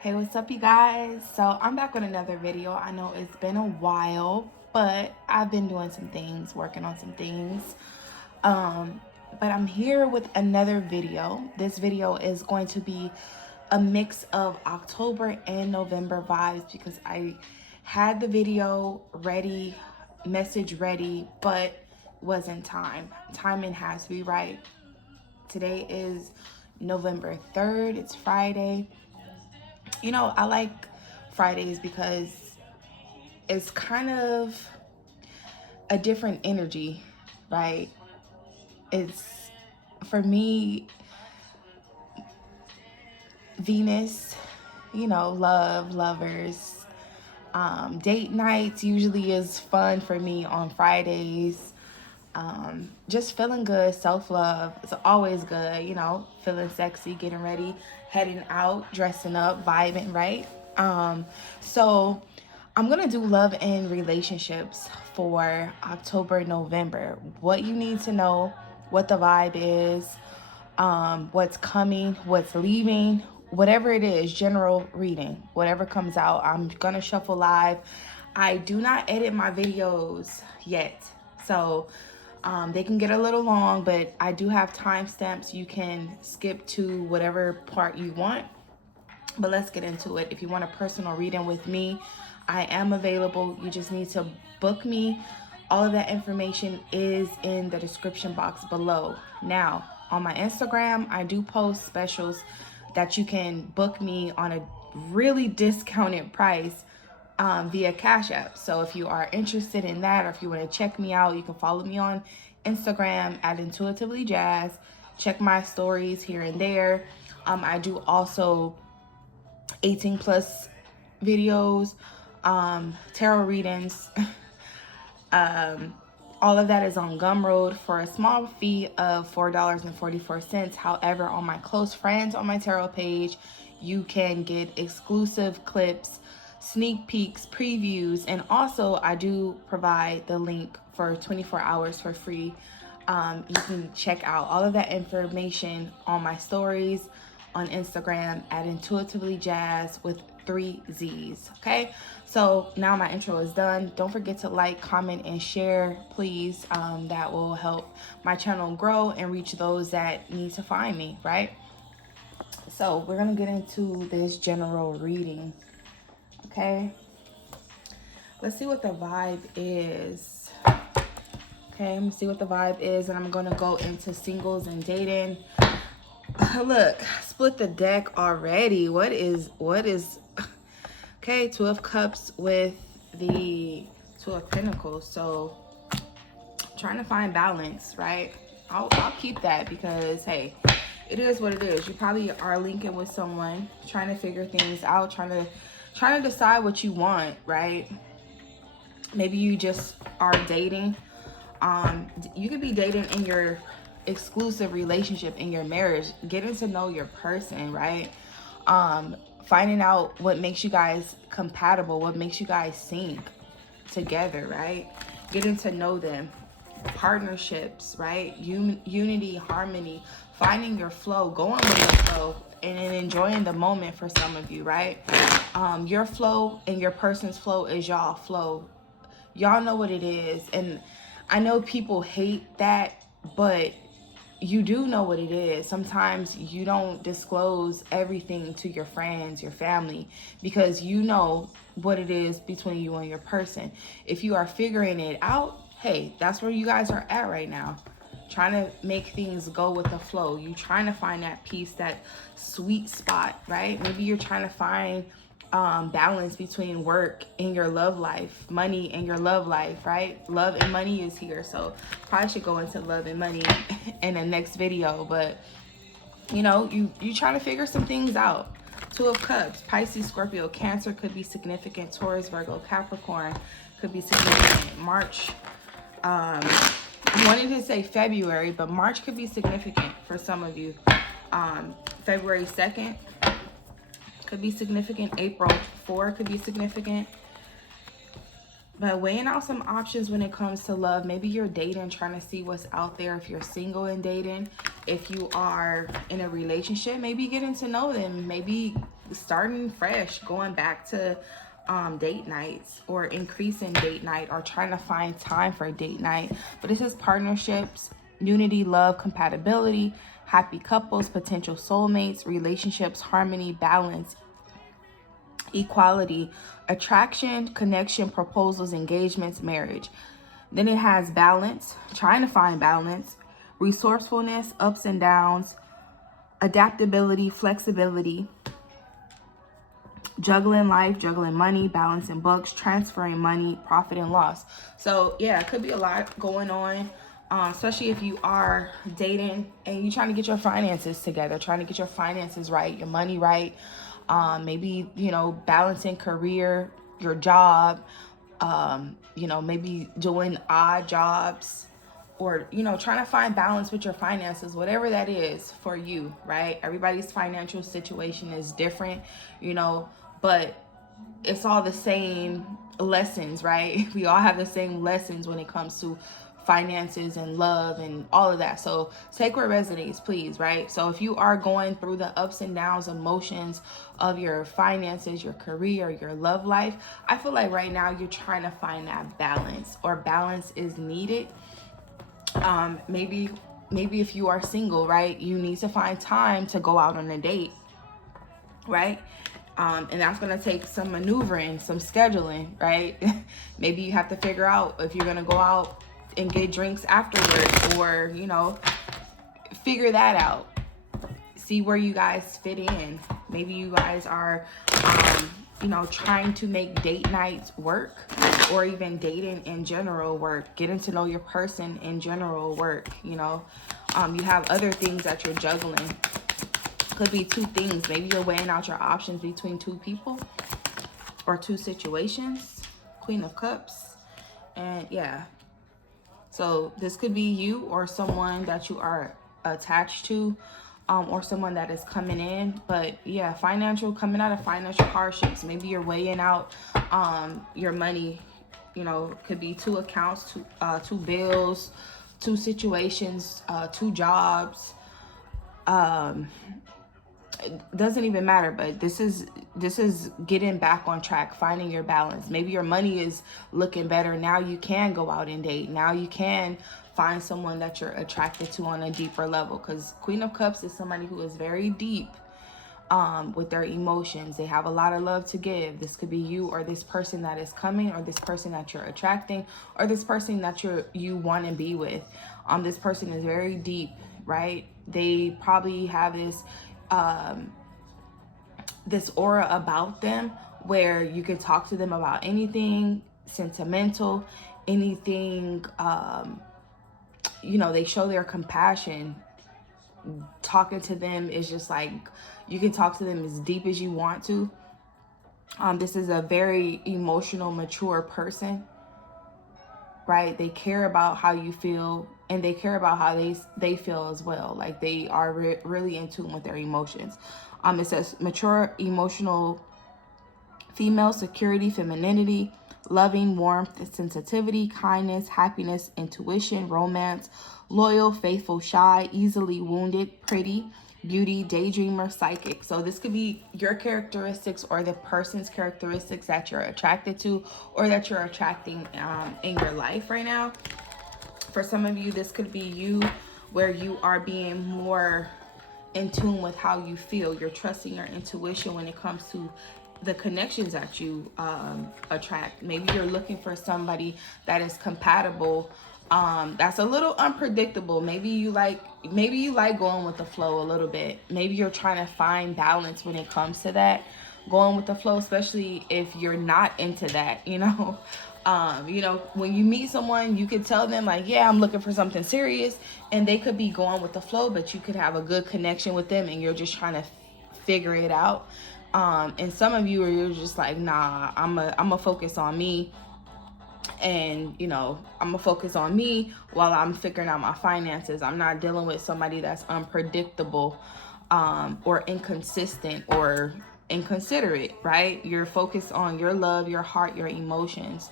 Hey, what's up, you guys? So I'm back with another video. I know it's been a while, but I've been doing some things, working on some things. Um, but I'm here with another video. This video is going to be a mix of October and November vibes because I had the video ready, message ready, but wasn't time. Timing has to be right. Today is November 3rd. It's Friday. You know, I like Fridays because it's kind of a different energy, right? It's for me, Venus, love, lovers. Date nights usually is fun for me on Fridays. Just feeling good, self-love is always good, feeling sexy, getting ready, heading out, dressing up, vibing, right? So I'm gonna do love and relationships for October, November. What you need to know, what the vibe is, what's coming, what's leaving, whatever it is, general reading, whatever comes out. I'm gonna shuffle live. I do not edit my videos yet, so they can get a little long, but I do have timestamps. You can skip to whatever part you want. But let's get into it. If you want a personal reading with me, I am available. You just need to book me. All of that information is in the description box below. Now, on my Instagram, I do post specials that you can book me on a really discounted price via Cash App. So if you are interested in that, or if you want to check me out, you can follow me on Instagram at Intuitively Jazz. Check my stories here and there. I do also 18 plus videos, tarot readings. All of that is on Gumroad for a small fee of $4.44. However, on my close friends on my tarot page, you can get exclusive clips, sneak peeks, previews, and also I do provide the link for 24 hours for free. You can check out all of that information on my stories on Instagram at Intuitively Jazz with 3 Z's. Okay, so now my intro is done. Don't forget to like, comment, and share, please. That will help my channel grow and reach those that need to find me, right? So we're gonna get into this general reading. Okay, let's see what the vibe is. Okay, I'm gonna see what the vibe is, and I'm gonna go into singles and dating. Look, split the deck already. What is okay, Two of Cups with the Two of Pentacles. So trying to find balance, right? I'll keep that because hey, it is what it is. You probably are linking with someone, trying to figure things out, trying to decide what you want, right? Maybe you just are dating. You could be dating in your exclusive relationship, in your marriage, getting to know your person, right? Finding out what makes you guys compatible, what makes you guys sync together, right? Getting to know them, partnerships, right? Unity, harmony, finding your flow, going with the flow, and enjoying the moment for some of you, right? Your flow and your person's flow is y'all flow. Y'all know what it is, and I know people hate that, but you do know what it is. Sometimes you don't disclose everything to your friends, your family, because you know what it is between you and your person. If you are figuring it out, hey, that's where you guys are at right now. Trying to make things go with the flow. You trying to find that peace, that sweet spot, right? Maybe you're trying to find balance between work and your love life, money and your love life, right? Love and money is here, so probably should go into love and money in the next video. But you trying to figure some things out. Two of Cups, Pisces, Scorpio, Cancer could be significant. Taurus, Virgo, Capricorn could be significant. March, I wanted to say February, but March could be significant for some of you. February 2nd could be significant. April 4 could be significant. But weighing out some options when it comes to love. Maybe you're dating, trying to see what's out there. If you're single and dating, If you are in a relationship, maybe getting to know them, maybe starting fresh, going back to date nights, or increasing date night, or trying to find time for a date night. But this is partnerships, unity, love, compatibility, happy couples, potential soulmates, relationships, harmony, balance, equality, attraction, connection, proposals, engagements, marriage. Then it has balance, trying to find balance, resourcefulness, ups and downs, adaptability, flexibility, juggling life, juggling money, balancing books, transferring money, profit and loss. So yeah, it could be a lot going on, especially if you are dating and you're trying to get your finances together, trying to get your finances right, your money right. Maybe, balancing career, your job, maybe doing odd jobs, or, trying to find balance with your finances, whatever that is for you, right? Everybody's financial situation is different, but it's all the same lessons, right? We all have the same lessons when it comes to finances and love and all of that. So take what resonates, please, right? So if you are going through the ups and downs, emotions of your finances, your career, your love life, I feel like right now you're trying to find that balance, or balance is needed. Maybe if you are single, right, you need to find time to go out on a date, right? And that's going to take some maneuvering, some scheduling, right? Maybe you have to figure out if you're going to go out and get drinks afterwards, or, figure that out. See where you guys fit in. Maybe you guys are, trying to make date nights work, or even dating in general work, getting to know your person in general work. You have other things that you're juggling. Could be two things. Maybe you're weighing out your options between two people or two situations. Queen of Cups. And yeah. So this could be you, or someone that you are attached to, or someone that is coming in. But yeah, coming out of financial hardships. Maybe you're weighing out your money. Could be two accounts, two bills, two situations, two jobs. It doesn't even matter, but this is getting back on track, finding your balance. Maybe your money is looking better. Now you can go out and date. Now you can find someone that you're attracted to on a deeper level, because Queen of Cups is somebody who is very deep with their emotions. They have a lot of love to give. This could be you, or this person that is coming, or this person that you're attracting, or this person that you want to be with. This person is very deep, right? They probably have this aura about them where you can talk to them about anything sentimental, anything. They show their compassion. Talking to them is just like, you can talk to them as deep as you want to. This is a very emotional, mature person, right? They care about how you feel, and they care about how they feel as well. Like they are really in tune with their emotions. It says mature, emotional female, security, femininity, loving, warmth, sensitivity, kindness, happiness, intuition, romance, loyal, faithful, shy, easily wounded, pretty, beauty, daydreamer, psychic. So this could be your characteristics, or the person's characteristics that you're attracted to, or that you're attracting in your life right now. For some of you, this could be you, where you are being more in tune with how you feel. You're trusting your intuition when it comes to the connections that you attract. Maybe you're looking for somebody that is compatible, that's a little unpredictable. Maybe you like going with the flow a little bit. Maybe you're trying to find balance when it comes to that, going with the flow, especially if you're not into that. When you meet someone, you could tell them like, yeah, I'm looking for something serious, and they could be going with the flow, but you could have a good connection with them, and you're just trying to figure it out. And some of you you're just like, nah, I'm a focus on me, and I'm gonna focus on me while I'm figuring out my finances. I'm not dealing with somebody that's unpredictable, or inconsistent, or inconsiderate, right? You're focused on your love, your heart, your emotions,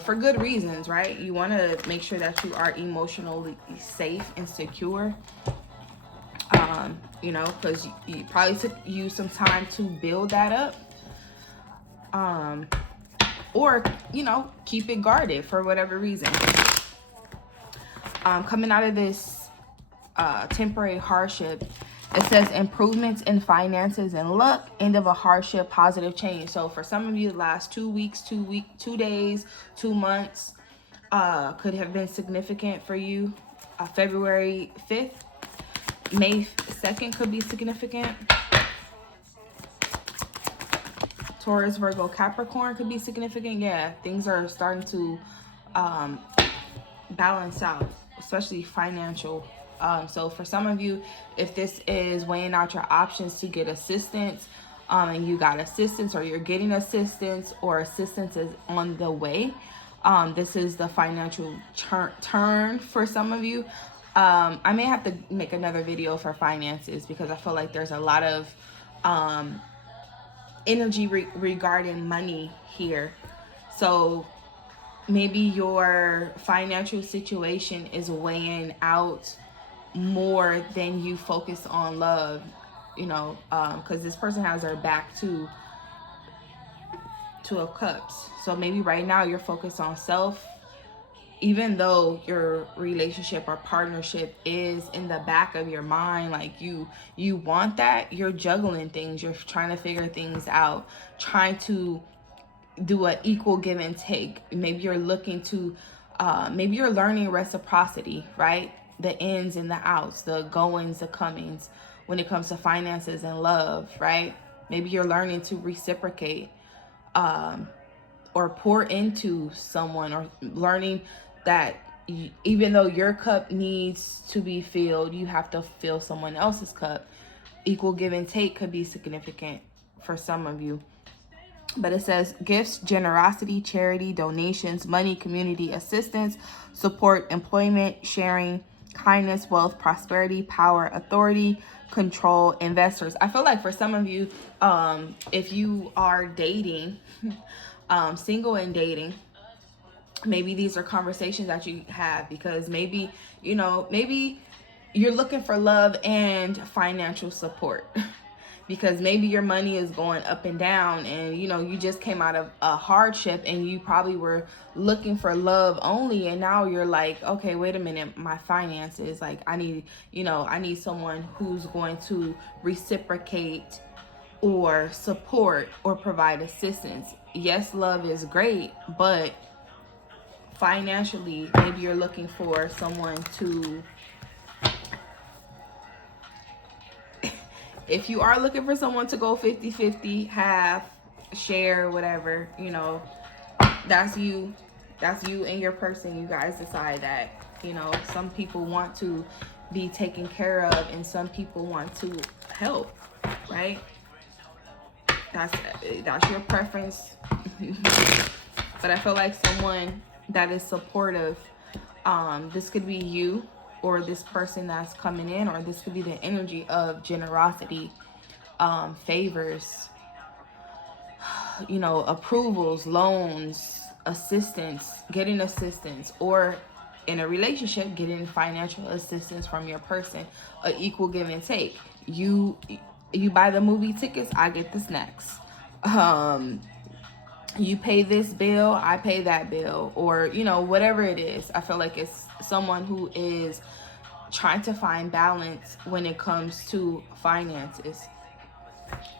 for good reasons, right? You want to make sure that you are emotionally safe and secure. You know, because you probably took you some time to build that up. Or, you know, keep it guarded for whatever reason. Coming out of this temporary hardship, it says improvements in finances and luck, end of a hardship, positive change. So for some of you, the last 2 weeks, 2 days, 2 months could have been significant for you. February 5th, May 2nd could be significant. Taurus, Virgo, Capricorn could be significant. Yeah, things are starting to balance out, especially financial. So for some of you, if this is weighing out your options to get assistance, and you got assistance, or you're getting assistance, or assistance is on the way, this is the financial turn for some of you. I may have to make another video for finances because I feel like there's a lot of energy regarding money here. So maybe your financial situation is weighing out more than you focus on love, you know, because this person has their back to Two of Cups. So maybe right now you're focused on self, even though your relationship or partnership is in the back of your mind. Like you want that, you're juggling things, you're trying to figure things out, trying to do an equal give and take. Maybe you're looking to maybe you're learning reciprocity, right? The ins and the outs, the goings, the comings when it comes to finances and love, right? Maybe you're learning to reciprocate or pour into someone, or learning that even though your cup needs to be filled, you have to fill someone else's cup. Equal give and take could be significant for some of you. But it says gifts, generosity, charity, donations, money, community assistance, support, employment, sharing, kindness, wealth, prosperity, power, authority, control, investors. I feel like for some of you, if you are dating, single and dating, maybe these are conversations that you have, because maybe, you know, maybe you're looking for love and financial support. Because maybe your money is going up and down, and you know, you just came out of a hardship and you probably were looking for love only, and now you're like, okay, wait a minute, my finances, like I need someone who's going to reciprocate or support or provide assistance. Yes, love is great, but financially, maybe you're looking for someone to, if you are looking for someone to go 50-50, half, share, whatever, you know, that's you and your person. You guys decide that, you know, some people want to be taken care of and some people want to help, right? That's your preference. But I feel like someone that is supportive, this could be you, or this person that's coming in, or this could be the energy of generosity, favors, you know, approvals, loans, assistance, getting assistance, or in a relationship, getting financial assistance from your person, an equal give and take. You buy the movie tickets, I get the snacks. You pay this bill, I pay that bill, or, you know, whatever it is. I feel like it's someone who is trying to find balance when it comes to finances,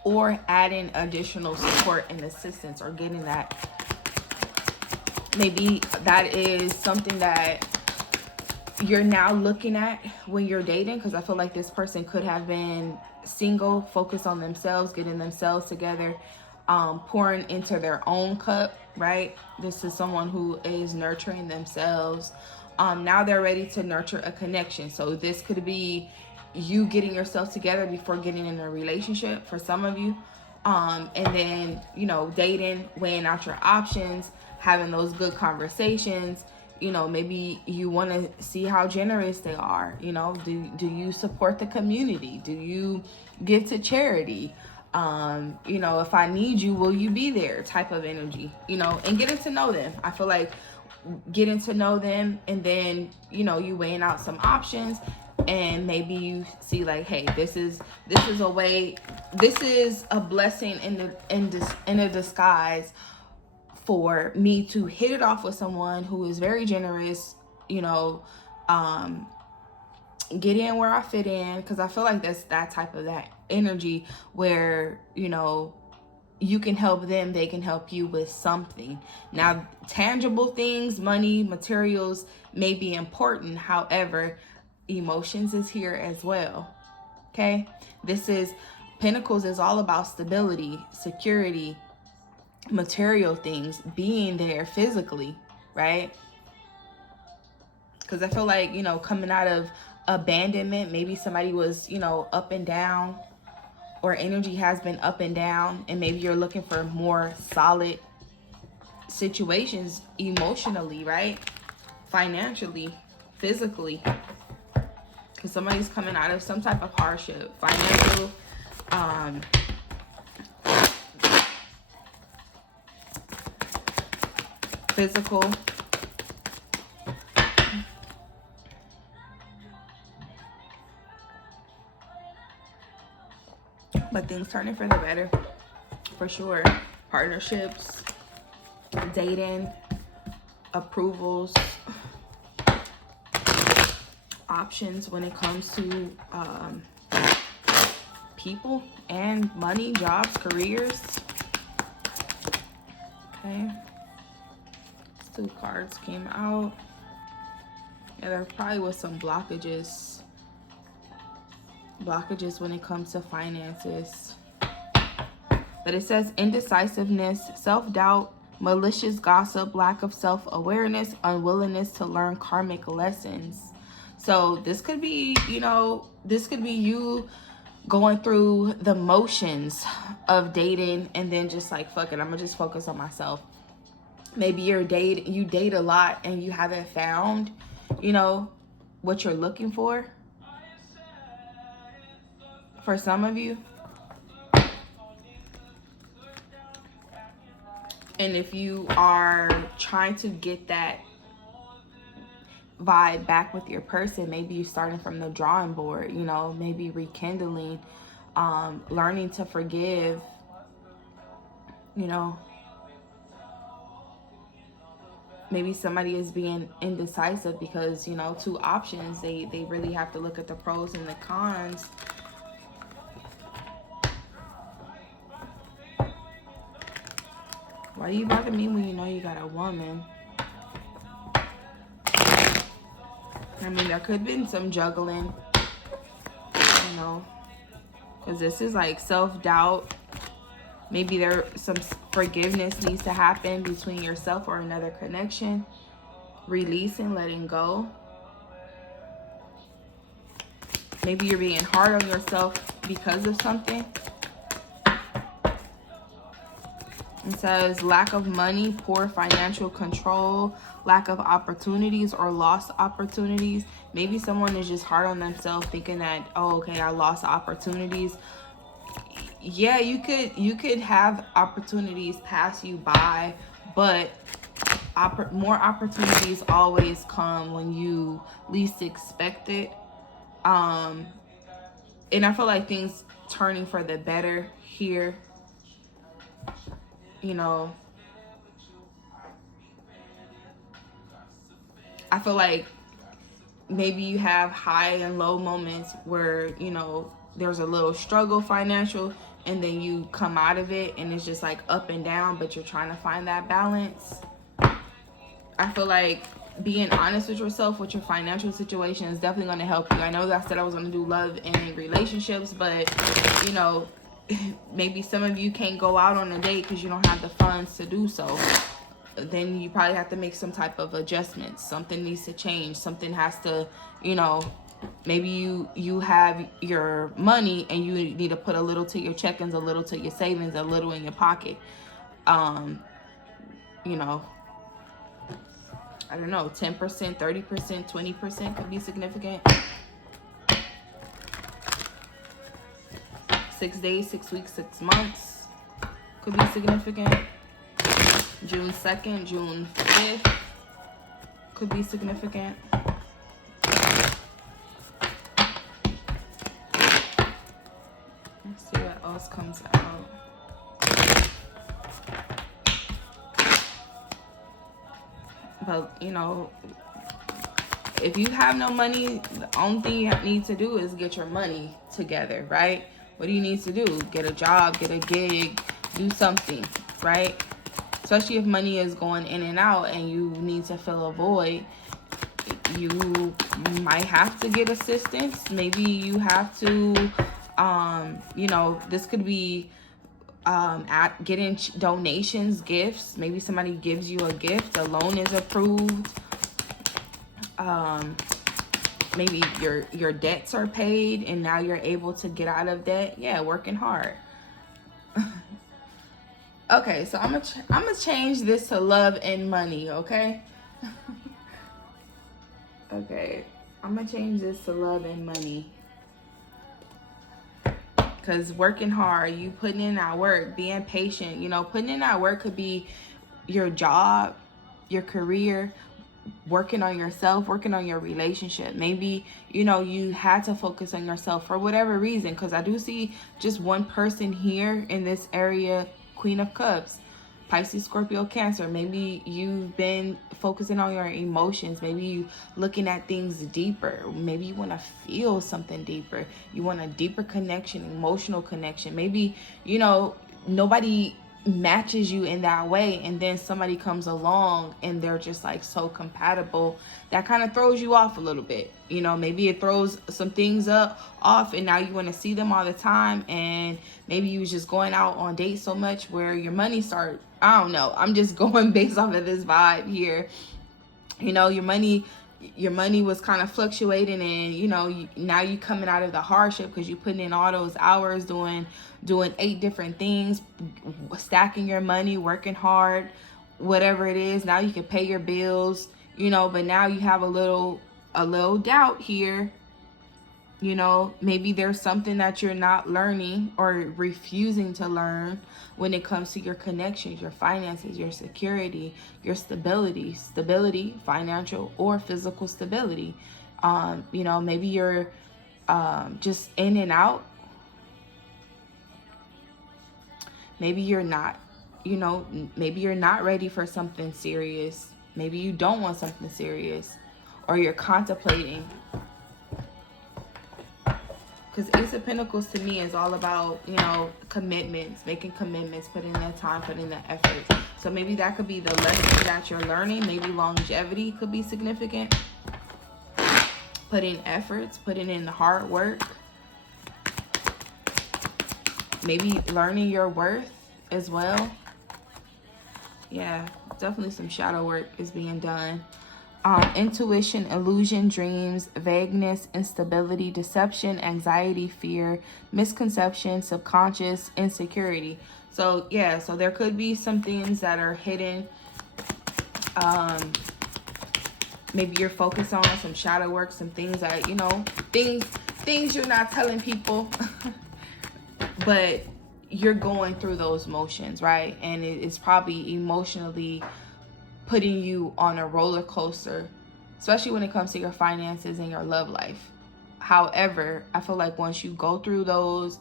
or adding additional support and assistance, or getting that. Maybe that is something that you're now looking at when you're dating, because I feel like this person could have been single, focused on themselves, getting themselves together, pouring into their own cup, right? This is someone who is nurturing themselves. Now they're ready to nurture a connection. So this could be you getting yourself together before getting in a relationship for some of you. And then, you know, dating, weighing out your options, having those good conversations. You know, maybe you want to see how generous they are. You know, do you support the community? Do you give to charity? You know, if I need you, will you be there? Type of energy, you know, and getting to know them. I feel like getting to know them, and then, you know, you weighing out some options, and maybe you see like, hey, this is a way, this is a blessing in a disguise for me to hit it off with someone who is very generous, you know, get in where I fit in, because I feel like that's that type of that energy where, you know, you can help them, they can help you with something. Now, tangible things, money, materials may be important. However, emotions is here as well. Okay? This is Pentacles is all about stability, security, material things, being there physically, right? Because I feel like, you know, coming out of abandonment, maybe somebody was, you know, up and down, or energy has been up and down, and maybe you're looking for more solid situations emotionally, right? Financially, physically, because somebody's coming out of some type of hardship, financial, physical. But things turning for the better, for sure. Partnerships, dating, approvals, options when it comes to people and money, jobs, careers. Okay. These 2 cards came out. Yeah, there probably was some blockages when it comes to finances. But it says indecisiveness, self-doubt, malicious gossip, lack of self-awareness, unwillingness to learn karmic lessons. So this could be, you know, this could be you going through the motions of dating and then just like, fuck it, I'm gonna just focus on myself. Maybe you date a lot and you haven't found, you know, what you're looking for some of you. And if you are trying to get that vibe back with your person, maybe you're starting from the drawing board, you know, maybe rekindling, learning to forgive, you know. Maybe somebody is being indecisive because, you know, 2 options, they really have to look at the pros and the cons. Why do you bother me when you know you got a woman? I mean, there could have been some juggling, you know, because this is like self-doubt. Maybe there some forgiveness needs to happen between yourself or another connection. Releasing, letting go. Maybe you're being hard on yourself because of something. It says lack of money, poor financial control, lack of opportunities or lost opportunities. Maybe someone is just hard on themselves, thinking that, oh, okay, I lost opportunities. Yeah, you could have opportunities pass you by, but more opportunities always come when you least expect it. And I feel like things turning for the better here. You know, I feel like maybe you have high and low moments where, you know, there's a little struggle financial, and then you come out of it and it's just like up and down, but you're trying to find that balance. I feel like being honest with yourself with your financial situation is definitely going to help you. I know that I said I was going to do love and relationships, but, you know, maybe some of you can't go out on a date because you don't have the funds to do so. Then you probably have to make some type of adjustments. Something needs to change. Something has to, you know, maybe you have your money and you need to put a little to your check-ins, a little to your savings, a little in your pocket. You know, I don't know, 10%, 30%, 20% could be significant. 6 days, 6 weeks, 6 months could be significant. June 2nd, June 5th could be significant. else comes out? But, you know, if you have no money, the only thing you need to do is get your money together, right? What do you need to do? Get a job, get a gig, do something, right? Especially if money is going in and out and you need to fill a void, you might have to get assistance. Maybe you have to, you know, this could be getting donations, gifts. Maybe somebody gives you a gift, a loan is approved. Maybe your debts are paid and now you're able to get out of debt. Yeah, working hard. Okay, so I'm gonna change this to love and money, okay? Okay, I'm gonna change this to love and money. Because working hard, you putting in that work, being patient, you know, putting in that work could be your job, your career, working on yourself, working on your relationship. Maybe, you know, you had to focus on yourself for whatever reason. Because I do see just one person here in this area, Queen of Cups, Pisces, Scorpio, Cancer. Maybe you've been focusing on your emotions. Maybe you looking at things deeper. Maybe you want to feel something deeper. You want a deeper connection, emotional connection. Maybe, you know, nobody matches you in that way, and then somebody comes along and they're just like so compatible that kind of throws you off a little bit. You know, maybe it throws some things off, and now you want to see them all the time, and maybe you was just going out on dates so much where your money start, I don't know, I'm just going based off of this vibe here. You know, your money was kind of fluctuating, and you know, now you coming out of the hardship because you putting in all those hours doing 8 different things, stacking your money, working hard, whatever it is. Now you can pay your bills, you know, but now you have a little doubt here. You know, maybe there's something that you're not learning or refusing to learn when it comes to your connections, your finances, your security, your stability, financial or physical stability. You know, maybe you're just in and out. Maybe you're not, you know, maybe you're not ready for something serious. Maybe you don't want something serious, or you're contemplating. Because Ace of Pentacles to me is all about, you know, commitments, making commitments, putting in the time, putting in the effort. So maybe that could be the lesson that you're learning. Maybe longevity could be significant. Putting efforts, putting in the hard work. Maybe learning your worth as well. Yeah, definitely some shadow work is being done. Intuition, illusion, dreams, vagueness, instability, deception, anxiety, fear, misconception, subconscious, insecurity. So yeah, so there could be some things that are hidden. Maybe you're focused on some shadow work, some things that, you know, things you're not telling people, but you're going through those motions, right? And it's probably emotionally putting you on a roller coaster, especially when it comes to your finances and your love life. However, I feel like once you go through those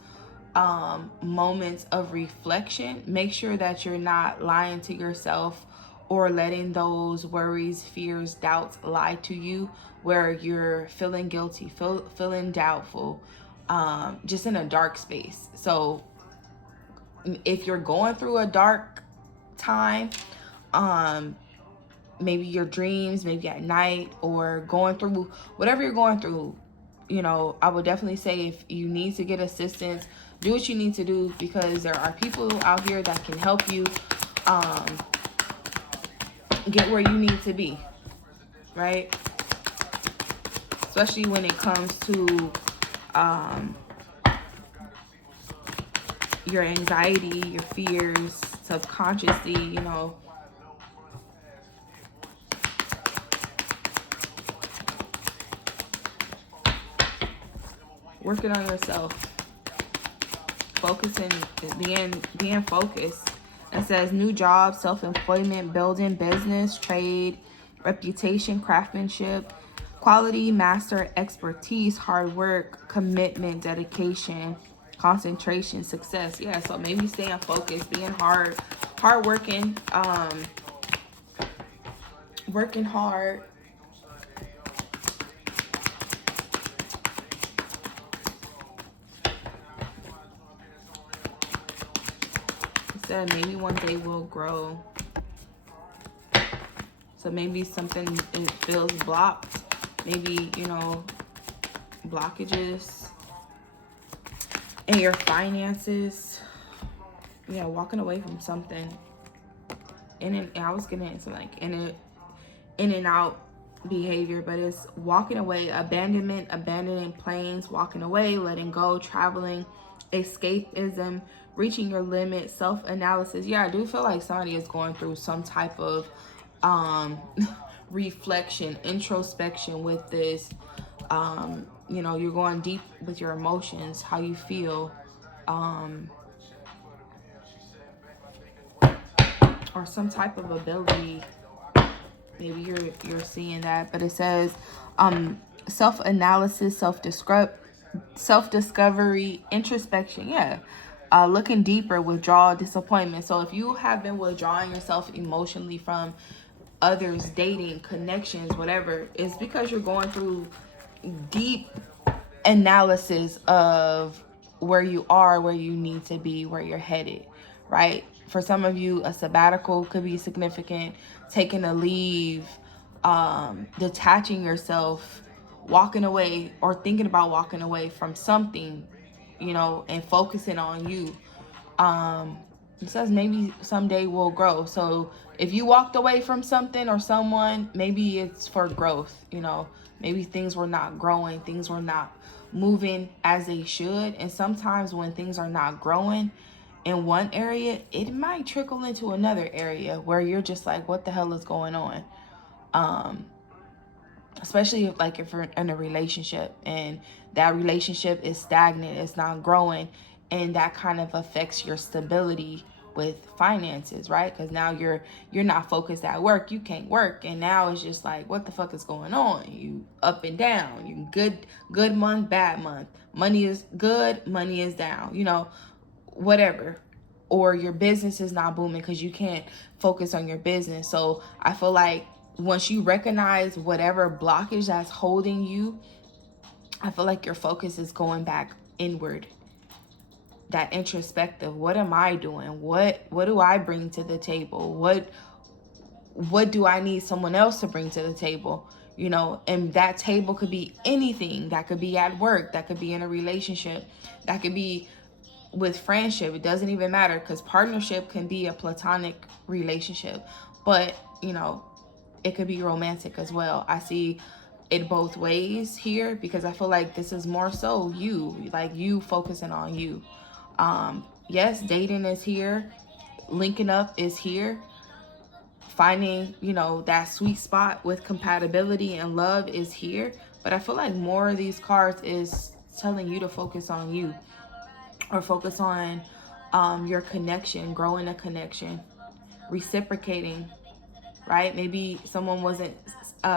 moments of reflection, make sure that you're not lying to yourself or letting those worries, fears, doubts lie to you, where you're feeling guilty, feeling doubtful, just in a dark space. So if you're going through a dark time, maybe your dreams, maybe at night, or going through whatever you're going through, you know, I would definitely say if you need to get assistance, do what you need to do, because there are people out here that can help you get where you need to be, right? Especially when it comes to your anxiety, your fears, subconsciously, you know. Working on yourself, focusing, being focused. It says new job, self-employment, building business, trade, reputation, craftsmanship, quality, master, expertise, hard work, commitment, dedication, concentration, success. Yeah, so maybe staying focused, being hard working, working hard. Instead, maybe one day will grow. So maybe something, it feels blocked. Maybe, you know, blockages in your finances. Yeah, walking away from something. And I was getting into like in and out behavior, but it's walking away, abandonment, abandoning plans, walking away, letting go, traveling, escapism, reaching your limit, self-analysis. Yeah, I do feel like somebody is going through some type of reflection, introspection with this. You know, you're going deep with your emotions, how you feel, or some type of ability. Maybe you're seeing that, but it says self-analysis, self-discovery, introspection. Yeah. Looking deeper, withdrawal, disappointment. So if you have been withdrawing yourself emotionally from others, dating, connections, whatever, it's because you're going through deep analysis of where you are, where you need to be, where you're headed, right? For some of you, a sabbatical could be significant, taking a leave, detaching yourself, walking away, or thinking about walking away from something, you know, and focusing on you. It says maybe someday we'll grow. So if you walked away from something or someone, maybe it's for growth, you know. Maybe things were not growing, things were not moving as they should. And sometimes when things are not growing in one area, it might trickle into another area where you're just like, what the hell is going on? Especially if you're in a relationship and that relationship is stagnant, it's not growing, and that kind of affects your stability with finances, right? Because now you're not focused at work, you can't work, and now it's just like, what the fuck is going on? You up and down, you good month, bad month, money is good, money is down, you know, whatever. Or your business is not booming because you can't focus on your business. So I feel like once you recognize whatever blockage that's holding you, I feel like your focus is going back inward. That introspective, what am I doing? What do I bring to the table? What do I need someone else to bring to the table? You know, and that table could be anything. That could be at work, that could be in a relationship, that could be with friendship. It doesn't even matter, because partnership can be a platonic relationship, but you know, it could be romantic as well. I see it both ways here, because I feel like this is more so you focusing on you. Yes, dating is here, linking up is here, finding, you know, that sweet spot with compatibility and love is here, but I feel like more of these cards is telling you to focus on you, or focus on your connection, growing a connection, reciprocating, right? Maybe someone wasn't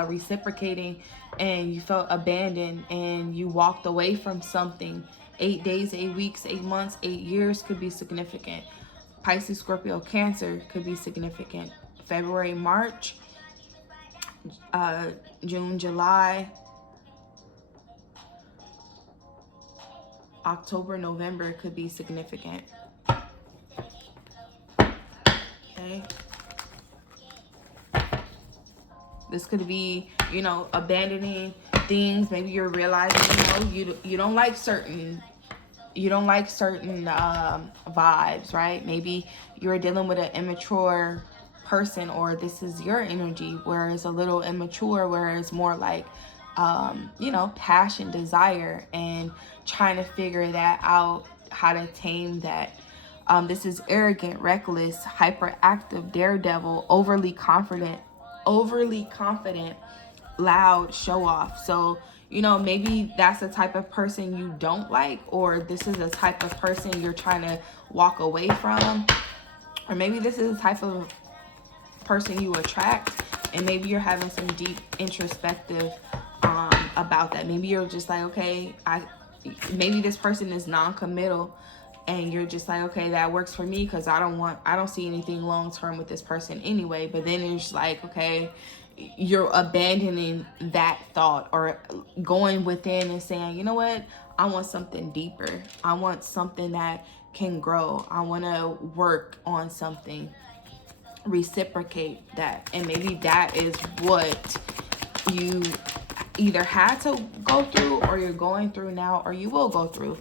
reciprocating and you felt abandoned and you walked away from something. 8 days, 8 weeks, 8 months, 8 years could be significant. Pisces, Scorpio, Cancer could be significant. February, March, June, July, October, November could be significant. Okay. This could be, you know, abandoning things. Maybe you're realizing, you know, you don't like certain vibes, right? Maybe you're dealing with an immature person, or this is your energy where it's a little immature, where it's more like you know, passion, desire, and trying to figure that out, how to tame that. This is arrogant, reckless, hyperactive, daredevil, overly confident, loud, show off. So, you know, maybe that's the type of person you don't like, or this is a type of person you're trying to walk away from, or maybe this is the type of person you attract, and maybe you're having some deep introspective about that. Maybe you're just like, okay, maybe this person is non-committal and you're just like, okay, that works for me because I don't see anything long term with this person anyway. But then it's like, okay, you're abandoning that thought or going within and saying, you know what, I want something deeper. I want something that can grow. I want to work on something, reciprocate that. And maybe that is what you either had to go through or you're going through now or you will go through.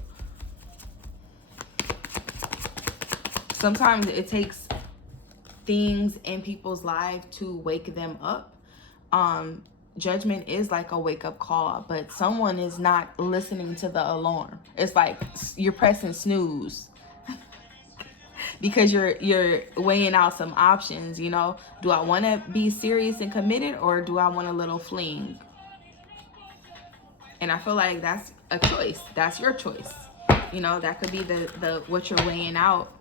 Sometimes it takes things in people's life to wake them up. Judgment is like a wake-up call, but someone is not listening to the alarm. It's like you're pressing snooze because you're weighing out some options. You know, do I want to be serious and committed, or do I want a little fling? And I feel like that's a choice. That's your choice. You know, that could be the what you're weighing out.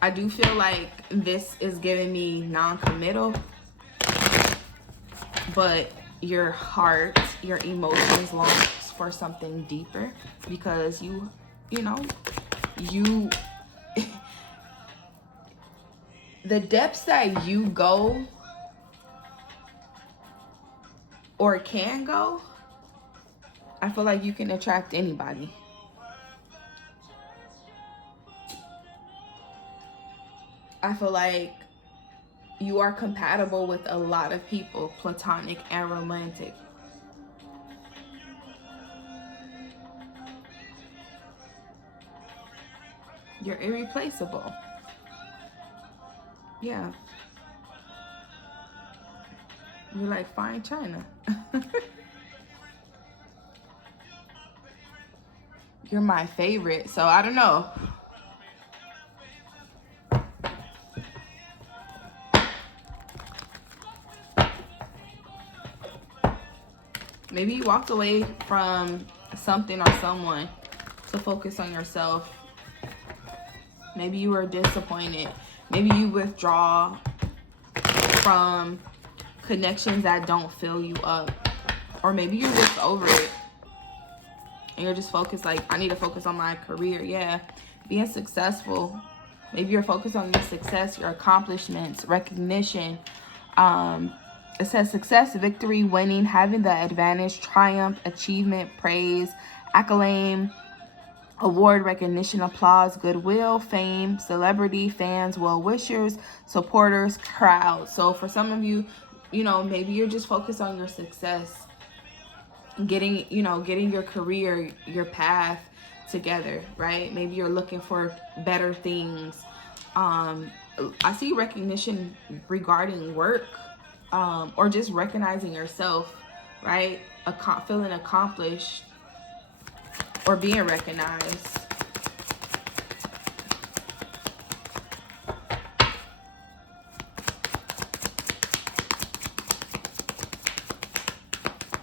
I do feel like this is giving me non-committal, but your heart, your emotions long for something deeper because you the depths that you go or can go, I feel like you can attract anybody. I feel like you are compatible with a lot of people, platonic and romantic. You're irreplaceable. Yeah. You're like fine china. You're my favorite, so I don't know. Maybe you walked away from something or someone to focus on yourself. Maybe you were disappointed. Maybe you withdraw from connections that don't fill you up. Or maybe you're just over it. And you're just focused, like, I need to focus on my career. Yeah, being successful. Maybe you're focused on your success, your accomplishments, recognition. It says success, victory, winning, having the advantage, triumph, achievement, praise, acclaim, award, recognition, applause, goodwill, fame, celebrity, fans, well-wishers, supporters, crowd. So for some of you, you know, maybe you're just focused on your success, getting your career, your path together, right? Maybe you're looking for better things. I see recognition regarding work, or just recognizing yourself, right? Feeling accomplished or being recognized.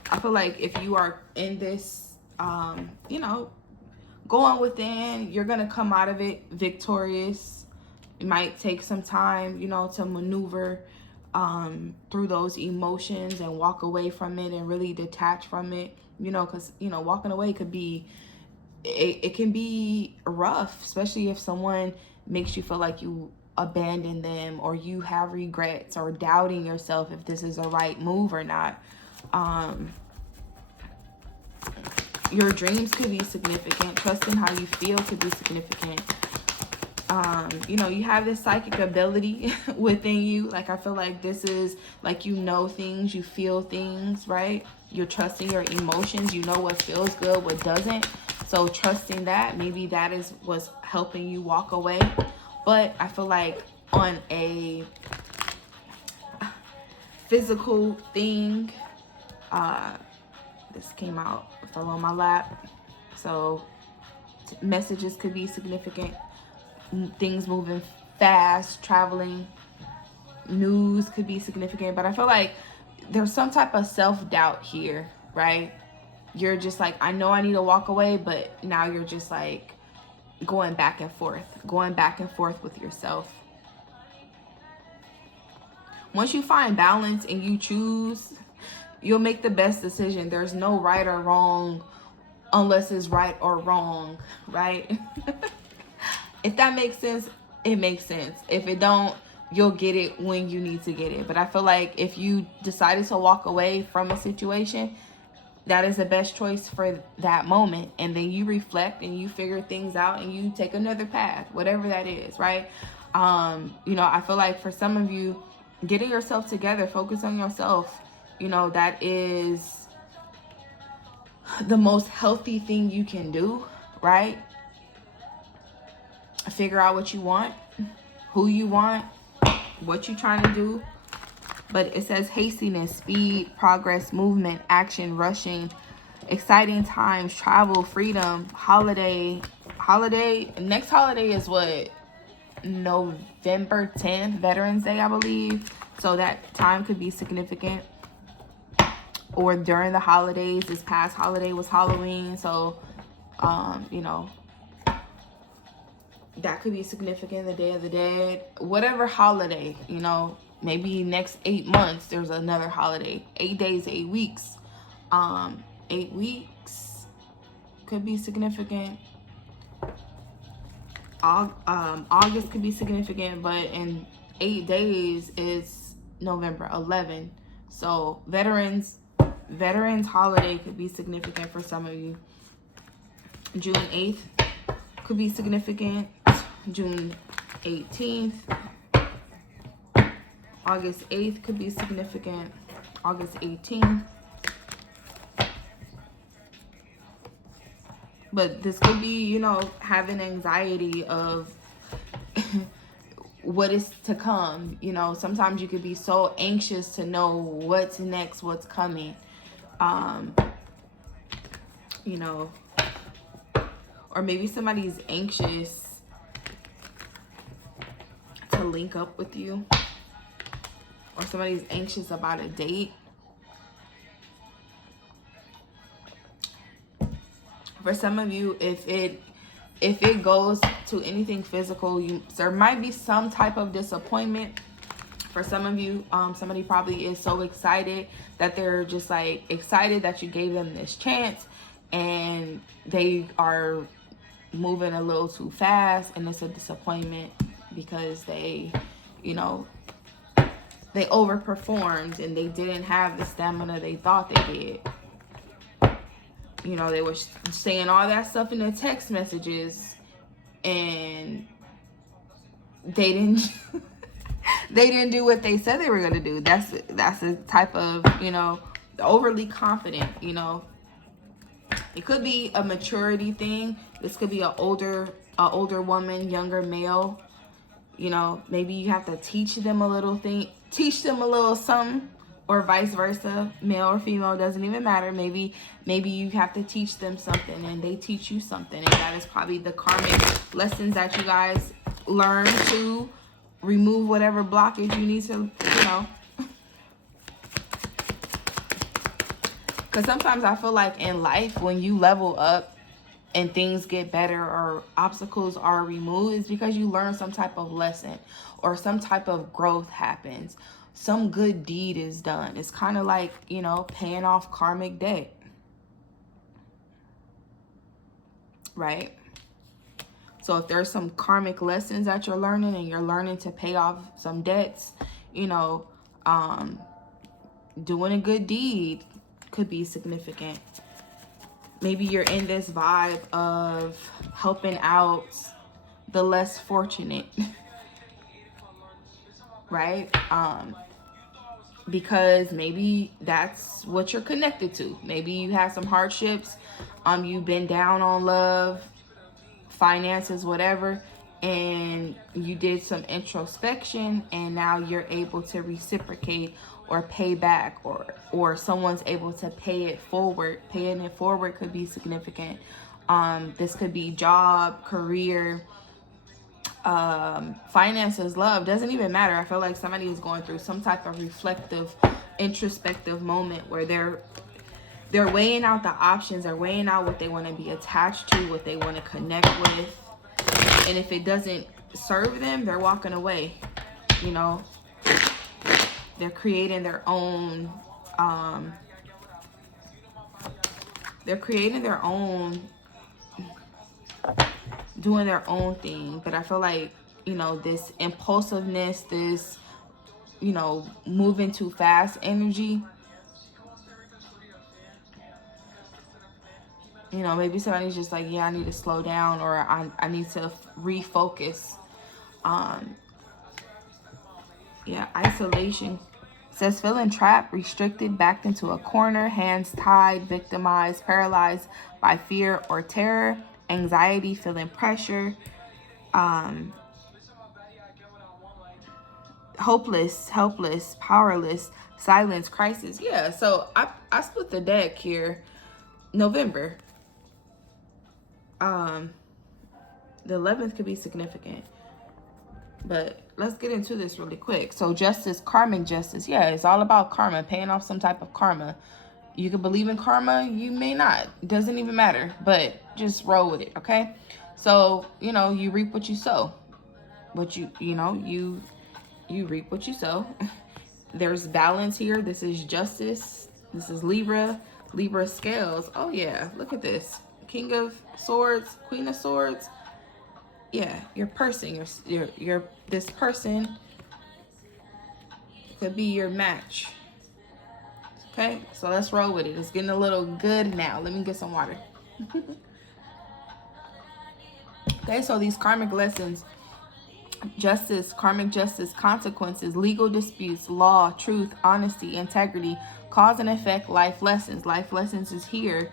I feel like if you are in this, going within, you're going to come out of it victorious. It might take some time, to maneuver through those emotions and walk away from it and really detach from it, because, walking away could be, it can be rough, especially if someone makes you feel like you abandon them or you have regrets or doubting yourself if this is a right move or not. Your dreams could be significant. Trusting how you feel could be significant. You have this psychic ability within you. Like, I feel like this is like, things, you feel things, right? You're trusting your emotions. You know what feels good, what doesn't. So trusting that, maybe that is what's helping you walk away. But I feel like on a physical thing, this came out, fell on my lap. So messages could be significant. Things moving fast, traveling, news could be significant. But I feel like there's some type of self-doubt here, right? You're just like, I know I need to walk away, but now you're just like going back and forth with yourself. Once you find balance and you choose, you'll make the best decision. There's no right or wrong unless it's right or wrong, right? If that makes sense, it makes sense. If it don't, you'll get it when you need to get it. But I feel like if you decided to walk away from a situation, that is the best choice for that moment. And then you reflect and you figure things out and you take another path, whatever that is, right? You know, I feel like for some of you, getting yourself together, focus on yourself, you know, that is the most healthy thing you can do, right? Figure out what you want, who you want, what you're trying to do. But it says hastiness, speed, progress, movement, action, rushing, exciting times, travel, freedom, holiday. Next holiday is what? November 10th, Veterans Day, I believe. So that time could be significant. Or during the holidays. This past holiday was Halloween. So, you know, that could be significant. The Day of the Dead. Whatever holiday, you know. Maybe next 8 months, there's another holiday. 8 days, 8 weeks. 8 weeks could be significant. August could be significant, but in 8 days is November 11. So Veterans holiday could be significant for some of you. June 8th could be significant. June 18th. August 8th could be significant. August 18th. But this could be, you know, having anxiety of what is to come. You know, sometimes you could be so anxious to know what's next, what's coming. You know, or maybe somebody's anxious to link up with you. Or somebody's anxious about a date. For some of you, if it goes to anything physical, there might be some type of disappointment. For some of you, somebody probably is so excited that they're just like excited that you gave them this chance, and they are moving a little too fast, and it's a disappointment because they, you know, they overperformed and they didn't have the stamina they thought they did. You know, they were saying all that stuff in their text messages, and they didn't they didn't do what they said they were going to do. That's a type of, you know, overly confident, you know. It could be a maturity thing. This could be an older woman, younger male. You know, maybe you have to teach them a little something, or vice versa. Male or female, doesn't even matter. Maybe you have to teach them something and they teach you something, and that is probably the karmic lessons that you guys learn to remove whatever blockage you need to, you know. Because sometimes I feel like in life, when you level up and things get better or obstacles are removed, it's because you learn some type of lesson or some type of growth happens. Some good deed is done. It's kind of like, you know, paying off karmic debt. Right? So if there's some karmic lessons that you're learning and you're learning to pay off some debts, you know, doing a good deed could be significant. Maybe you're in this vibe of helping out the less fortunate, right? Because maybe that's what you're connected to. Maybe you have some hardships. You've been down on love, finances, whatever, and you did some introspection, and now you're able to reciprocate or pay back, or someone's able to pay it forward. Paying it forward could be significant. This could be job, career, finances, love, doesn't even matter. I feel like somebody is going through some type of reflective, introspective moment where they're weighing out the options, they're weighing out what they want to be attached to, what they want to connect with, and if it doesn't serve them, they're walking away. You know, they're creating their own They're creating their own, doing their own thing. But I feel like, you know, this impulsiveness, this, you know, moving too fast energy, you know, maybe somebody's just like, yeah, I need to slow down, or I need to refocus. Yeah, isolation. It says feeling trapped, restricted, backed into a corner, hands tied, victimized, paralyzed by fear or terror, anxiety, feeling pressure, hopeless, helpless, powerless, silence, crisis. Yeah, so I split the deck here. November. The 11th could be significant. But let's get into this really quick. So justice, karmic justice. Yeah, it's all about karma, paying off some type of karma. You can believe in karma, you may not. It doesn't even matter. But just roll with it, okay? So, you know, you reap what you sow. But you reap what you sow. There's balance here. This is justice. This is Libra. Libra scales. Oh yeah, look at this. King of Swords, Queen of Swords. Yeah, your person, your this person could be your match. Okay, so let's roll with it. It's getting a little good now. Let me get some water. Okay, so these karmic lessons, justice, karmic justice, consequences, legal disputes, law, truth, honesty, integrity, cause and effect, life lessons. Life lessons is here.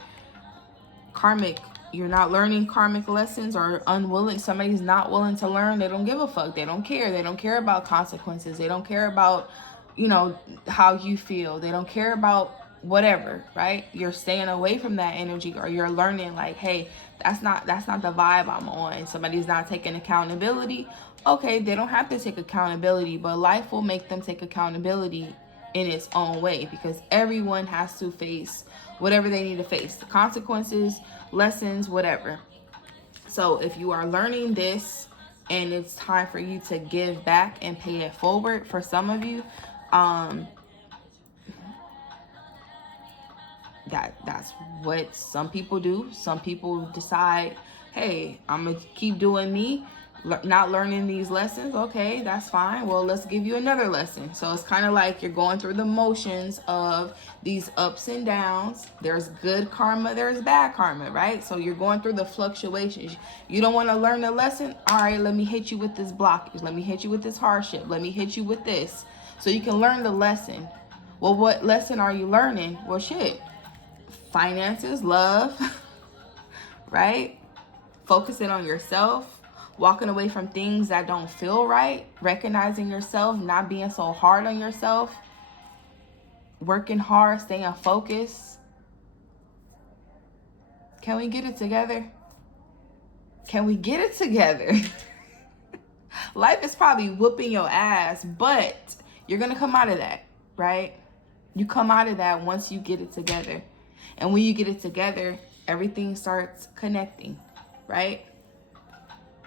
Karmic, you're not learning karmic lessons, or unwilling, somebody's not willing to learn. They don't give a fuck. They don't care. They don't care about consequences. They don't care about, you know, how you feel. They don't care about whatever, right? You're staying away from that energy, or you're learning like, hey, that's not the vibe I'm on. Somebody's not taking accountability. Okay, they don't have to take accountability, but life will make them take accountability in its own way, because everyone has to face whatever they need to face, the consequences, lessons, whatever. So if you are learning this and it's time for you to give back and pay it forward, for some of you, that's what some people do. Some people decide, hey, I'm gonna keep doing me, not learning these lessons. Okay, that's fine. Well, let's give you another lesson. So it's kind of like you're going through the motions of these ups and downs. There's good karma, there's bad karma, right? So you're going through the fluctuations. You don't want to learn the lesson. All right, let me hit you with this blockage. Let me hit you with this hardship. Let me hit you with this, so you can learn the lesson. Well, what lesson are you learning? Well, shit, finances, love, right? Focusing on yourself, walking away from things that don't feel right, recognizing yourself, not being so hard on yourself, working hard, staying focused. Can we get it together? Can we get it together? Life is probably whooping your ass, but you're going to come out of that, right? You come out of that once you get it together. And when you get it together, everything starts connecting, right?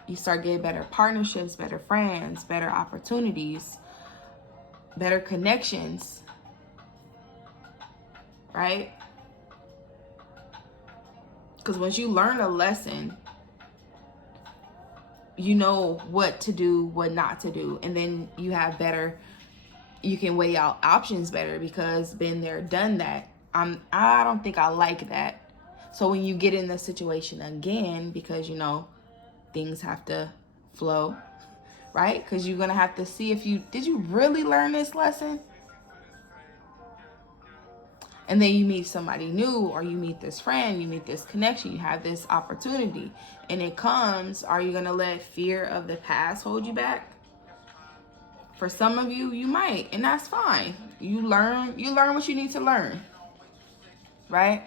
You start getting better partnerships, better friends, better opportunities, better connections, right? Because once you learn a lesson, you know what to do, what not to do. And then you have better, you can weigh out options better, because been there, done that. I don't think I like that. So when you get in the situation again, because you know things have to flow, right? Because you're gonna have to see if did you really learn this lesson? And then you meet somebody new, or you meet this friend, you meet this connection, you have this opportunity, and it comes. Are you gonna let fear of the past hold you back? For some of you, you might, and that's fine. You learn what you need to learn, right?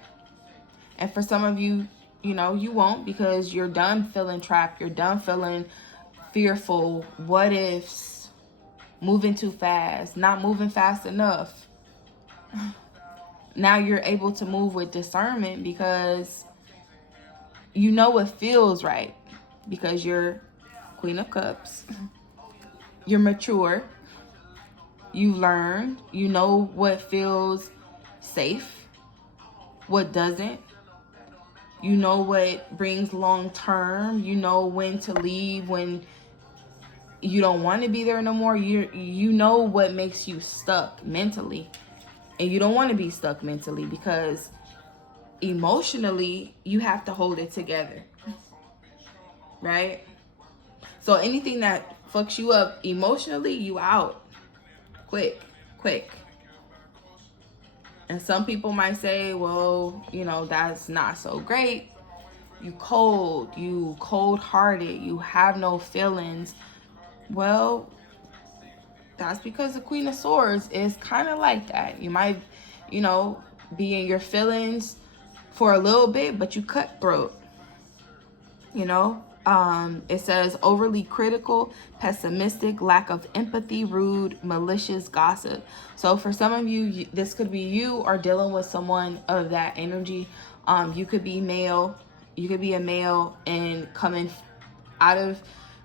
And for some of you, you know, you won't, because you're done feeling trapped. You're done feeling fearful, what ifs, moving too fast, not moving fast enough. Now you're able to move with discernment, because you know what feels right, because you're Queen of Cups. You're mature. You learned. You know what feels safe, what doesn't. You know what brings long term. You know when to leave, when you don't want to be there no more. You know what makes you stuck mentally. And you don't want to be stuck mentally, because emotionally you have to hold it together, right? So anything that fucks you up emotionally, you out quick. And some people might say, well, you know, that's not so great. You cold-hearted, you have no feelings. Well, that's because the Queen of Swords is kind of like that. You might, you know, be in your feelings for a little bit, but you cutthroat. You know, it says overly critical, pessimistic, lack of empathy, rude, malicious, gossip. So for some of you, this could be you or dealing with someone of that energy. You could be male. You could be a male and coming out of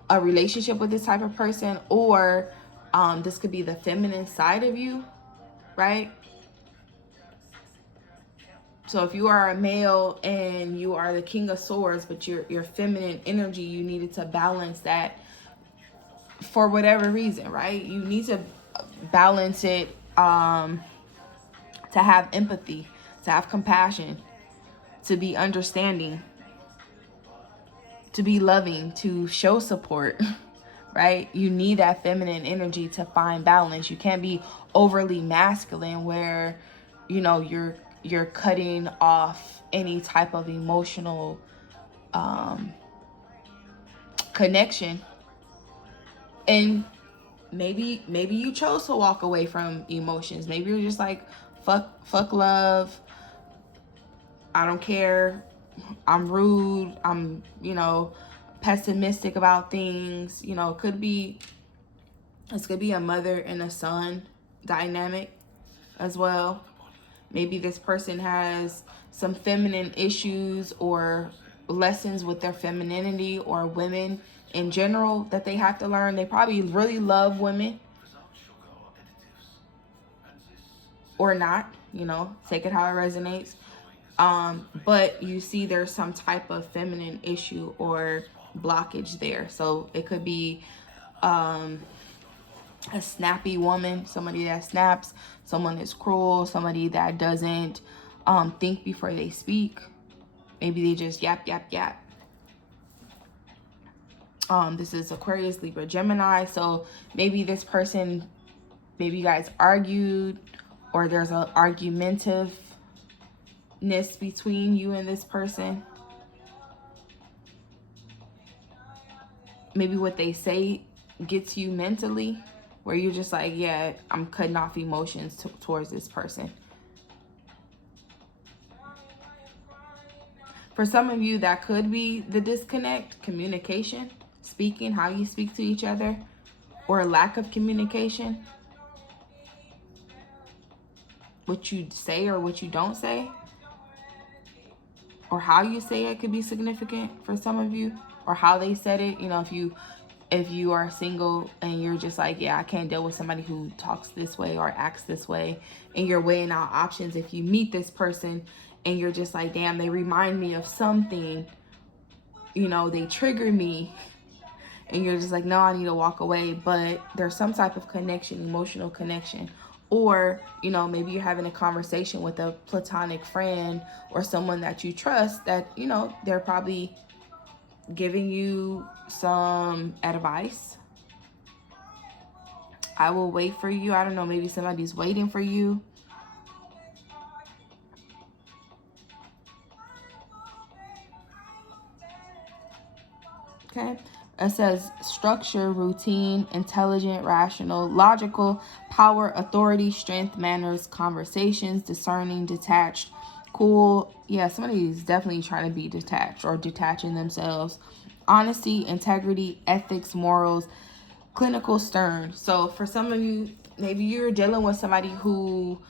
a relationship with this type of person, or this could be the feminine side of you, right? So if you are a male and you are the King of Swords, but your feminine energy, you needed to balance that for whatever reason, right? You need to balance it to have empathy, to have compassion, to be understanding, to be loving, to show support, right? You need that feminine energy to find balance. You can't be overly masculine where, you know, you're cutting off any type of emotional connection. And maybe you chose to walk away from emotions. Maybe you're just like, fuck love. I don't care. I'm rude. I'm, you know, pessimistic about things. You know, this could be a mother and a son dynamic as well. Maybe this person has some feminine issues or lessons with their femininity, or women in general that they have to learn. They probably really love women, or not, you know, take it how it resonates. But you see there's some type of feminine issue or blockage there. So it could be a snappy woman, somebody that snaps, someone that's cruel, somebody that doesn't think before they speak. Maybe they just yap. This is Aquarius, Libra, Gemini. So maybe this person, maybe you guys argued, or there's an argumentiveness between you and this person. Maybe what they say gets you mentally, where you're just like, yeah, I'm cutting off emotions towards this person. For some of you, that could be the disconnect, communication, speaking, how you speak to each other, or a lack of communication. What you say or what you don't say, or how you say it could be significant for some of you, or how they said it. You know, if you are single and you're just like, yeah, I can't deal with somebody who talks this way or acts this way, and you're weighing out options. If you meet this person and you're just like, damn, they remind me of something, you know, they trigger me, and you're just like, no, I need to walk away. But there's some type of connection, emotional connection. Or, you know, maybe you're having a conversation with a platonic friend or someone that you trust that, you know, they're probably giving you some advice. I will wait for you. I don't know, maybe somebody's waiting for you. Okay. It says structure, routine, intelligent, rational, logical, power, authority, strength, manners, conversations, discerning, detached, cool. Yeah, somebody's definitely trying to be detached or detaching themselves. Honesty, integrity, ethics, morals, clinical, stern. So for some of you, maybe you're dealing with somebody who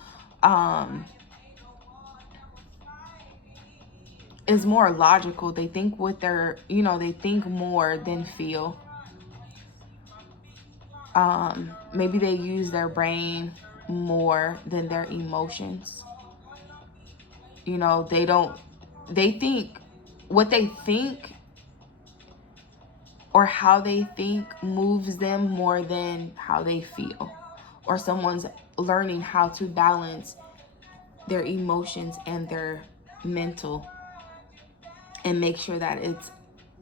is more logical. They think with their, you know, they think more than feel. Maybe they use their brain more than their emotions. You know, they think what they think or how they think moves them more than how they feel. Or someone's learning how to balance their emotions and their mental and make sure that it's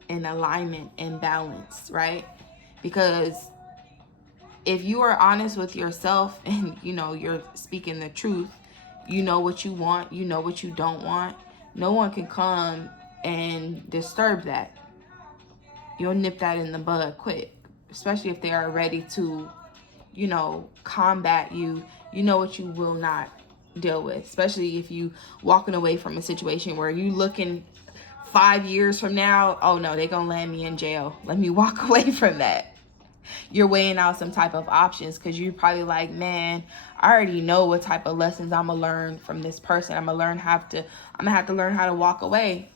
in alignment and balance, right? Because if you are honest with yourself and, you know, you're speaking the truth, you know what you want, you know what you don't want, no one can come and disturb that. You'll nip that in the bud quick, especially if they are ready to, you know, combat you. You know what you will not deal with, especially if you walking away from a situation where you looking 5 years from now, oh no, they gonna land me in jail. Let me walk away from that. You're weighing out some type of options because you're probably like, man, I already know what type of lessons I'm gonna learn from this person. I'm gonna have to learn how to walk away.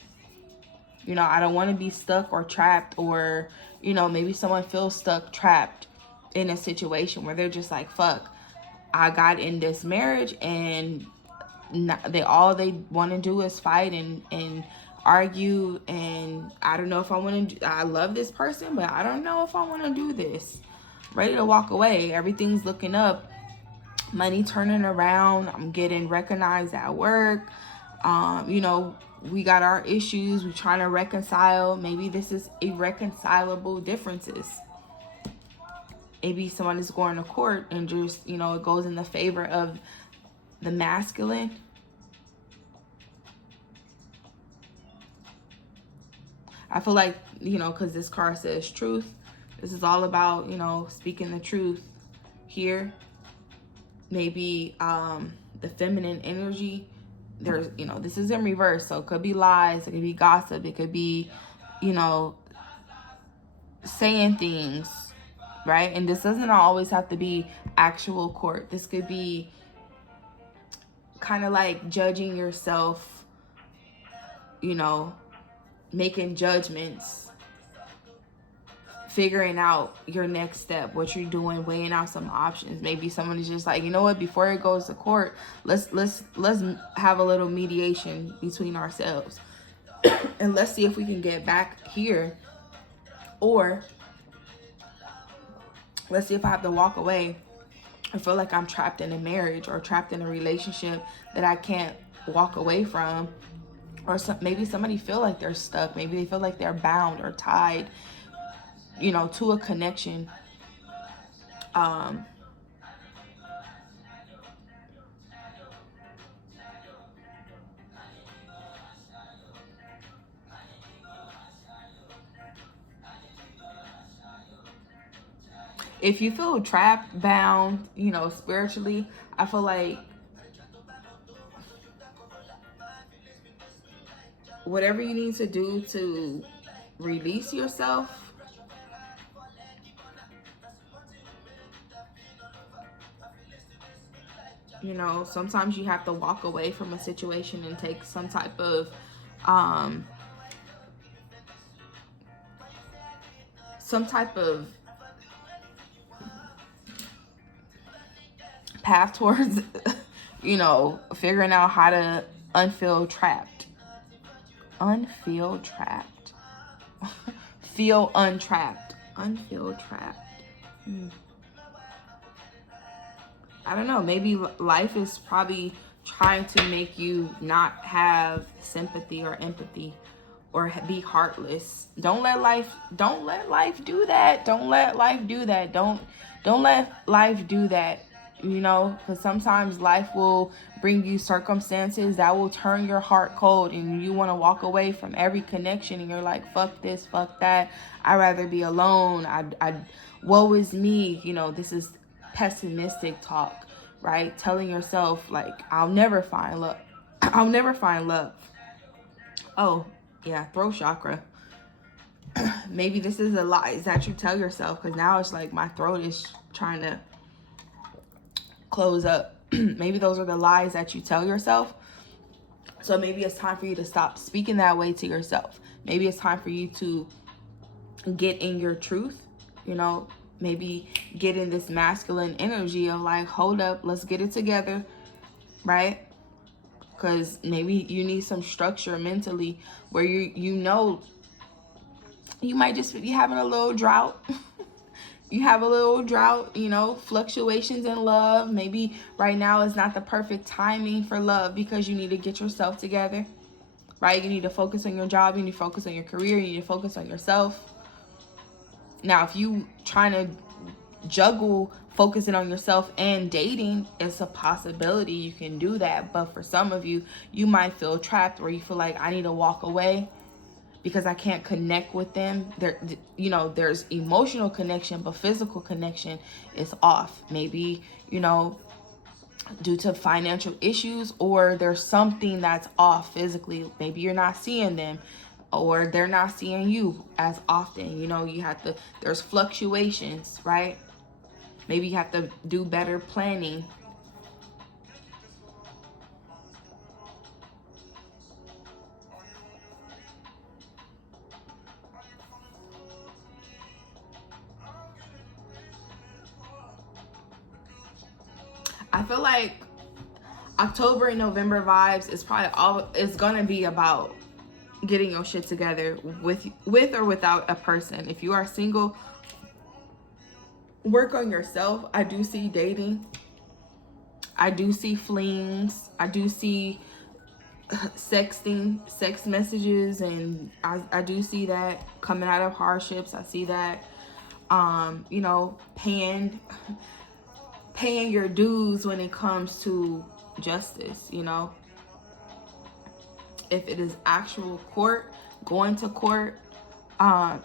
You know, I don't want to be stuck or trapped, or, you know, maybe someone feels stuck, trapped in a situation where they're just like, fuck, I got in this marriage and all they want to do is fight and argue, and I don't know if I want to. I love this person, but I don't know if I want to do this. Ready to walk away. Everything's looking up. Money turning around. I'm getting recognized at work. You know, we got our issues. We're trying to reconcile. Maybe this is irreconcilable differences. Maybe someone is going to court and just, you know, it goes in the favor of the masculine. I feel like, you know, because this card says truth, this is all about, you know, speaking the truth here. Maybe the feminine energy, there's, you know, this is in reverse. So it could be lies, it could be gossip, it could be, you know, saying things, right? And this doesn't always have to be actual court. This could be kind of like judging yourself, you know, making judgments, figuring out your next step, what you're doing, weighing out some options. Maybe someone is just like, you know what, before it goes to court, let's have a little mediation between ourselves and let's see if we can get back here, or let's see if I have to walk away. I feel like I'm trapped in a marriage or trapped in a relationship that I can't walk away from. Or maybe somebody feel like they're stuck. Maybe they feel like they're bound or tied, you know, to a connection. If you feel trapped, bound, you know, spiritually, I feel like whatever you need to do to release yourself, you know, sometimes you have to walk away from a situation and take some type of path towards, you know, figuring out how to unfeel trapped. Unfeel trapped. Feel untrapped. Unfeel trapped. I don't know. Maybe life is probably trying to make you not have sympathy or empathy or be heartless. Don't let life do that. Don't let life do that. Don't let life do that. You know, because sometimes life will bring you circumstances that will turn your heart cold and you want to walk away from every connection and you're like, fuck this, fuck that. I'd rather be alone. Woe is me. You know, this is pessimistic talk, right? Telling yourself like, I'll never find love. I'll never find love. Oh, yeah, throat chakra. Maybe this is a lie that you tell yourself, because now it's like my throat is trying to close up. Maybe those are the lies that you tell yourself. So maybe it's time for you to stop speaking that way to yourself. Maybe it's time for you to get in your truth, you know, maybe get in this masculine energy of like, hold up, let's get it together, right? because maybe you need some structure mentally where you know you might just be having a little drought. You have a little drought, you know, fluctuations in love. Maybe right now is not the perfect timing for love because you need to get yourself together, right? You need to focus on your job. You need to focus on your career. You need to focus on yourself. Now, if you trying to juggle focusing on yourself and dating, it's a possibility you can do that. But for some of you, you might feel trapped where you feel like I need to walk away because I can't connect with them. There, you know, there's emotional connection, but physical connection is off. Maybe, you know, due to financial issues, or there's something that's off physically. Maybe you're not seeing them, or they're not seeing you as often. You know, you have to, there's fluctuations, right? Maybe you have to do better planning. I feel like October and November vibes is probably all it's gonna be about getting your shit together with or without a person. If you are single, work on yourself. I do see dating. I do see flings. I do see sexting, sex messages, and I do see that coming out of hardships. I see that, you know, paying your dues when it comes to justice, you know. If it is actual court, going to court,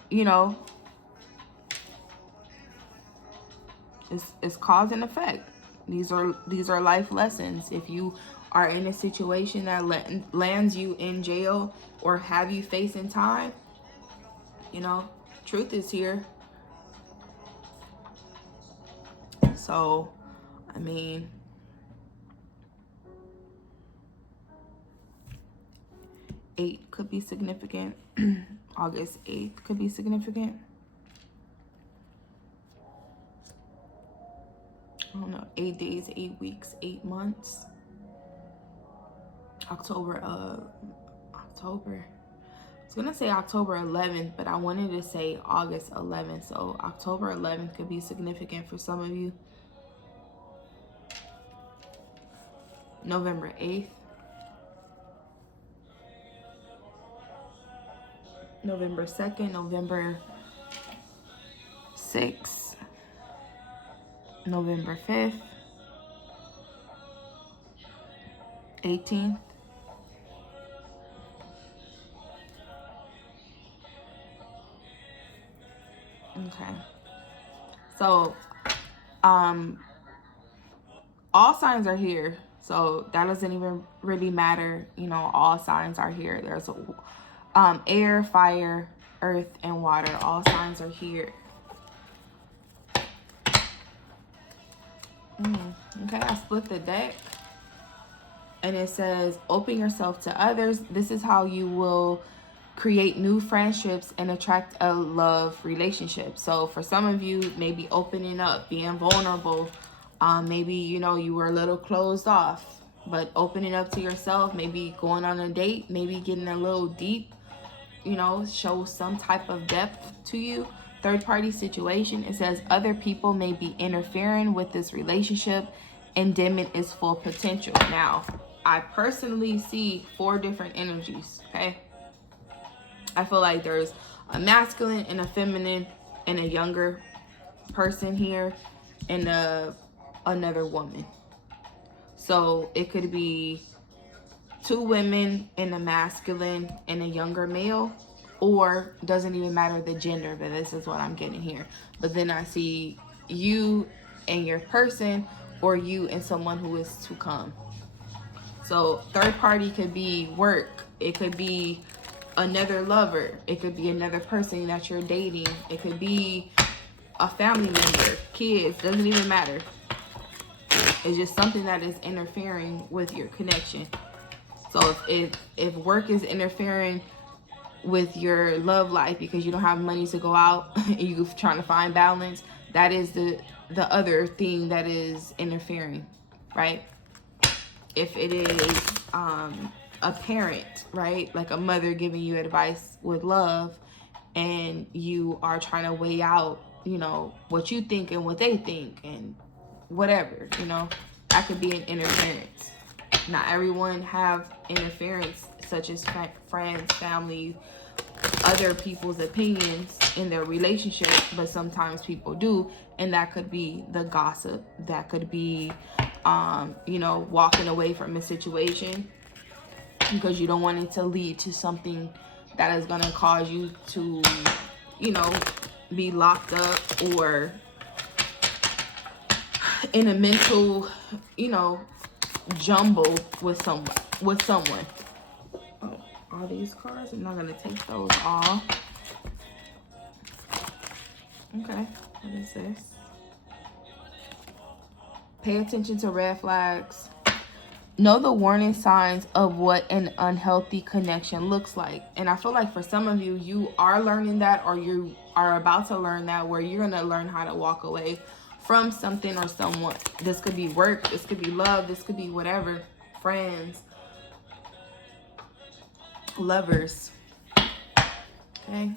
you know, it's cause and effect. These are life lessons. If you are in a situation that lands you in jail or have you facing time, you know, truth is here. So, I mean, eight could be significant. August 8th could be significant. I don't know, 8 days, 8 weeks, 8 months. October. I was gonna say October 11th, but I wanted to say August 11th. So October 11th could be significant for some of you. November 8th. November 2nd, November 6th, November 5th, 18th. Okay. So, all signs are here. So that doesn't even really matter. You know, all signs are here. There's air, fire, earth, and water. All signs are here. Okay, I split the deck. And it says, open yourself to others. This is how you will create new friendships and attract a love relationship. So for some of you, maybe opening up, being vulnerable. Maybe, you know, you were a little closed off, but opening up to yourself, maybe going on a date, maybe getting a little deep, you know, show some type of depth to you. Third party situation, it says other people may be interfering with this relationship and dimming its full potential. Now, I personally see 4 different energies, okay? I feel like there's a masculine and a feminine and a younger person here and another woman. So it could be 2 women and a masculine and a younger male, or doesn't even matter the gender, but this is what I'm getting here. But then I see you and your person, or you and someone who is to come. So third party could be work. It could be another lover. It could be another person that you're dating. It could be a family member, kids, doesn't even matter. It's just something that is interfering with your connection. So if work is interfering with your love life because you don't have money to go out and you're trying to find balance, that is the other thing that is interfering, right? If it is a parent, right? Like a mother giving you advice with love, and you are trying to weigh out, you know, what you think and what they think and whatever, you know, that could be an interference. Not everyone have interference such as friends, family, other people's opinions in their relationship, but sometimes people do, and that could be the gossip, that could be you know, walking away from a situation because you don't want it to lead to something that is going to cause you to, you know, be locked up or in a mental, you know, jumble with someone. Oh, all these cards, I'm not going to take those off. Okay, what is this? Pay attention to red flags. Know the warning signs of what an unhealthy connection looks like. And I feel like for some of you, you are learning that, or you are about to learn that, where you're going to learn how to walk away from something or someone. This could be work, this could be love, this could be whatever. Friends, lovers. Okay.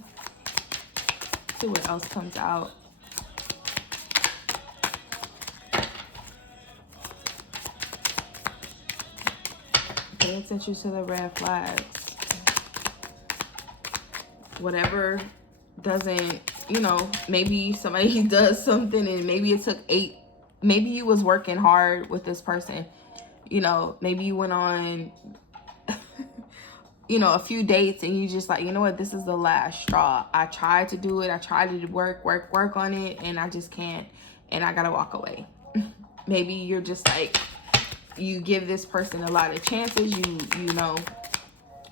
See what else comes out. Pay attention to the red flags. Whatever doesn't, you know, maybe somebody does something and maybe it took 8, maybe you was working hard with this person. You know, maybe you went on, you know, a few dates and you just like, you know what, this is the last straw. I tried to do it. I tried to work on it, and I just can't, and I gotta walk away. Maybe you're just like, you give this person a lot of chances. You know,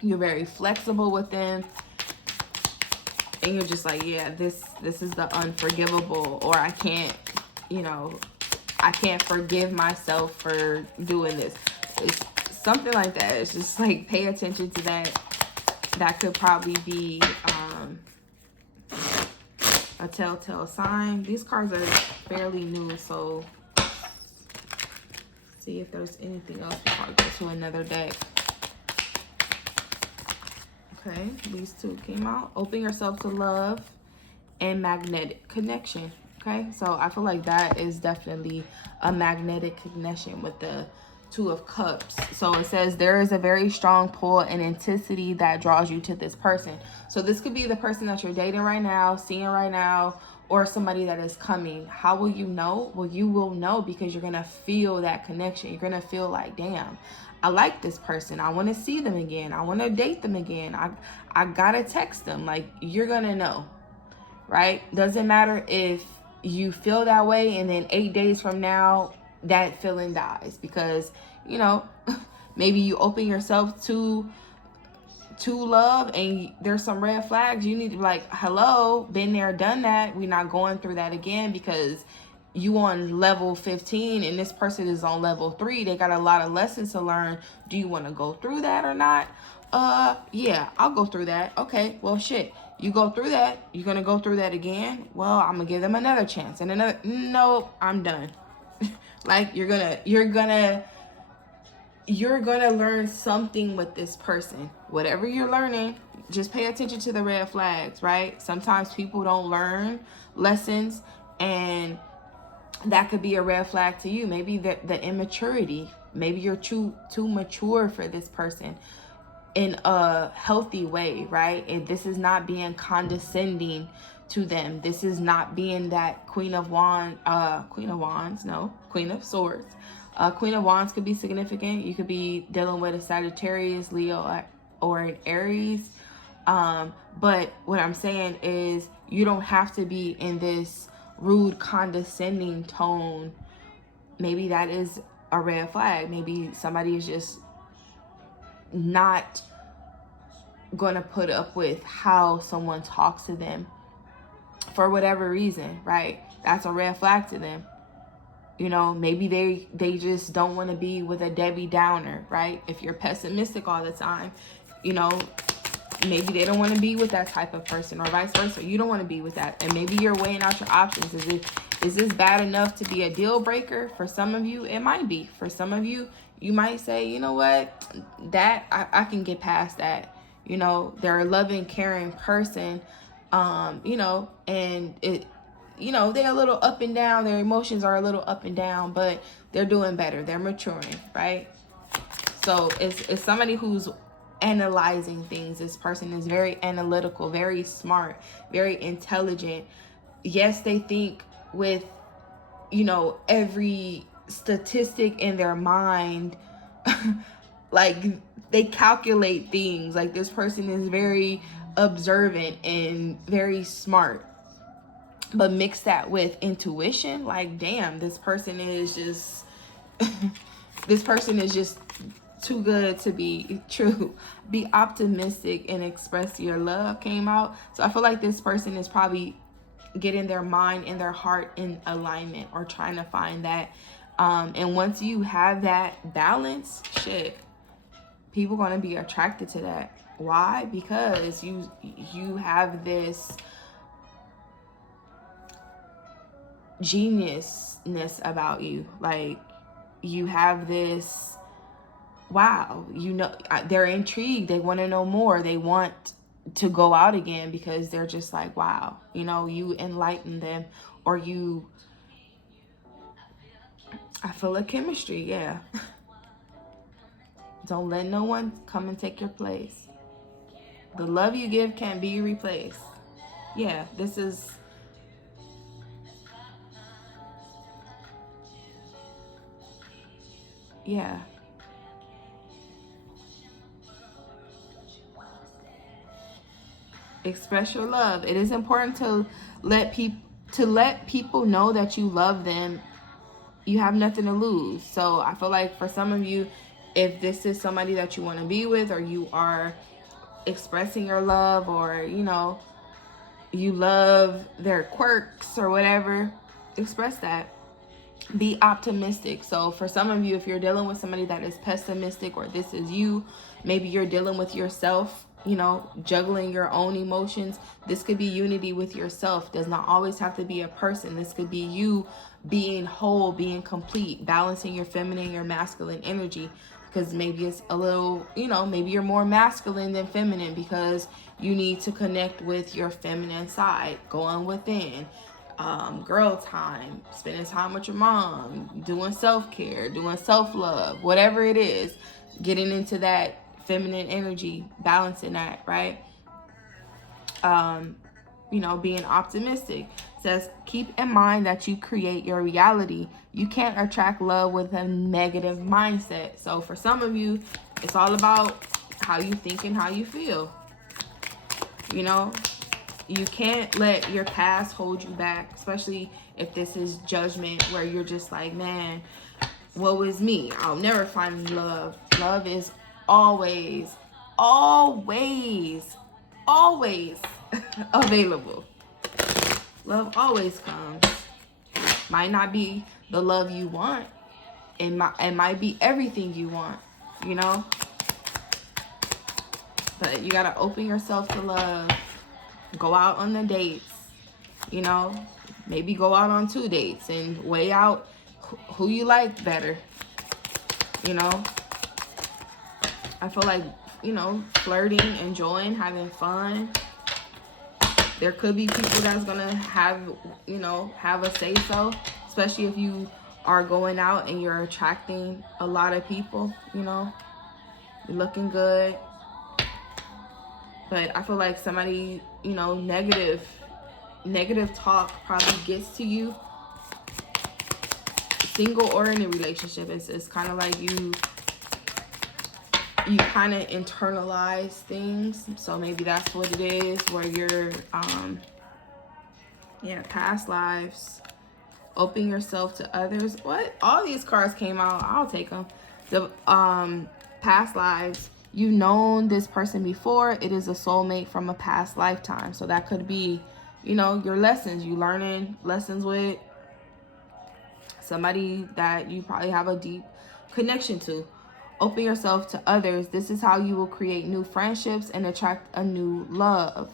you're very flexible with them, and you're just like, yeah, this is the unforgivable, or I can't, you know, I can't forgive myself for doing this. It's something like that. It's just like, pay attention to that. That could probably be a telltale sign. These cards are fairly new, so see if there's anything else before I go to another deck. Okay, these two came out. Open yourself to love and magnetic connection. Okay, so I feel like that is definitely a magnetic connection with the Two of Cups. So it says there is a very strong pull and intensity that draws you to this person. So this could be the person that you're dating right now, seeing right now, or somebody that is coming. How will you know? Well, you will know because you're going to feel that connection. You're going to feel like, damn, I like this person. I want to see them again. I want to date them again. I got to text them. Like, you're going to know, right? Doesn't matter if you feel that way and then 8 days from now, that feeling dies because, you know, maybe you open yourself to love and there's some red flags. You need to be like, hello, been there, done that. We're not going through that again because you on level 15 and this person is on level 3. They got a lot of lessons to learn. Do you want to go through that or not? Yeah, I'll go through that. Okay, well, shit. You go through that. You're going to go through that again. Well, I'm going to give them another chance and another. No, I'm done. Like, you're gonna learn something with this person. Whatever you're learning, just pay attention to the red flags, right? Sometimes people don't learn lessons, and that could be a red flag to you. Maybe the immaturity. Maybe you're too mature for this person in a healthy way, right? And this is not being condescending to them. This is not being that Queen of Swords. Queen of Wands could be significant. You could be dealing with a Sagittarius, Leo, or an Aries. But what I'm saying is you don't have to be in this rude, condescending tone. Maybe that is a red flag. Maybe somebody is just not gonna put up with how someone talks to them for whatever reason, right? That's a red flag to them. You know, maybe they just don't want to be with a Debbie Downer, right? If you're pessimistic all the time, you know, maybe they don't want to be with that type of person, or vice versa. You don't want to be with that. And maybe you're weighing out your options. Is this bad enough to be a deal breaker? For some of you, it might be. For some of you, you might say, you know what, that I can get past that. You know, they're a loving, caring person, you know, and it, you know, they're a little up and down. Their emotions are a little up and down, but they're doing better. They're maturing, right? So it's somebody who's analyzing things. This person is very analytical, very smart, very intelligent. Yes, they think with, you know, every statistic in their mind. Like, they calculate things. Like, this person is very observant and very smart. But mix that with intuition, like, damn, this person is just this person is just too good to be true. Be optimistic and express your love came out. So I feel like this person is probably getting their mind and their heart in alignment, or trying to find that. And once you have that balance, shit, people gonna be attracted to that. Why? Because you have this geniusness about you. Like, you have this, wow, you know, they're intrigued, they want to know more, they want to go out again, because they're just like, wow, you know, you enlighten them, or you, I feel a chemistry, yeah. Don't let no one come and take your place. The love you give can't be replaced. Yeah, this is, yeah. Express your love. It is important to let people know that you love them. You have nothing to lose. So I feel like for some of you, if this is somebody that you want to be with, or you are expressing your love, or, you know, you love their quirks or whatever, express that. Be optimistic. So for some of you, if you're dealing with somebody that is pessimistic, or this is you, maybe you're dealing with yourself, you know, juggling your own emotions. This could be unity with yourself. Does not always have to be a person. This could be you being whole, being complete, balancing your feminine, your masculine energy. Because maybe it's a little, you know, maybe you're more masculine than feminine, because you need to connect with your feminine side, going within. Girl time, spending time with your mom, doing self-care, doing self-love, whatever it is, getting into that feminine energy, balancing that, right? You know, being optimistic. It says, keep in mind that you create your reality. You can't attract love with a negative mindset. So for some of you, it's all about how you think and how you feel. You know, you can't let your past hold you back, especially if this is judgment, where you're just like, man, woe is me, I'll never find love. Love is always available. Love always comes. Might not be the love you want. It might be everything you want, you know? But you gotta open yourself to love. Go out on the dates, you know? Maybe go out on 2 dates and weigh out who you like better, you know? I feel like, you know, flirting, enjoying, having fun. There could be people that's gonna have, you know, have a say so, especially if you are going out and you're attracting a lot of people, you know, you're looking good. But I feel like somebody, you know, negative talk probably gets to you, single or in a relationship. It's kind of like you kind of internalize things. So maybe that's what it is, where you're past lives, open yourself to others. What? All these cards came out. I'll take them. The past lives. You've known this person before. It is a soulmate from a past lifetime. So that could be, you know, your lessons. You learning lessons with somebody that you probably have a deep connection to. Open yourself to others. This is how you will create new friendships and attract a new love.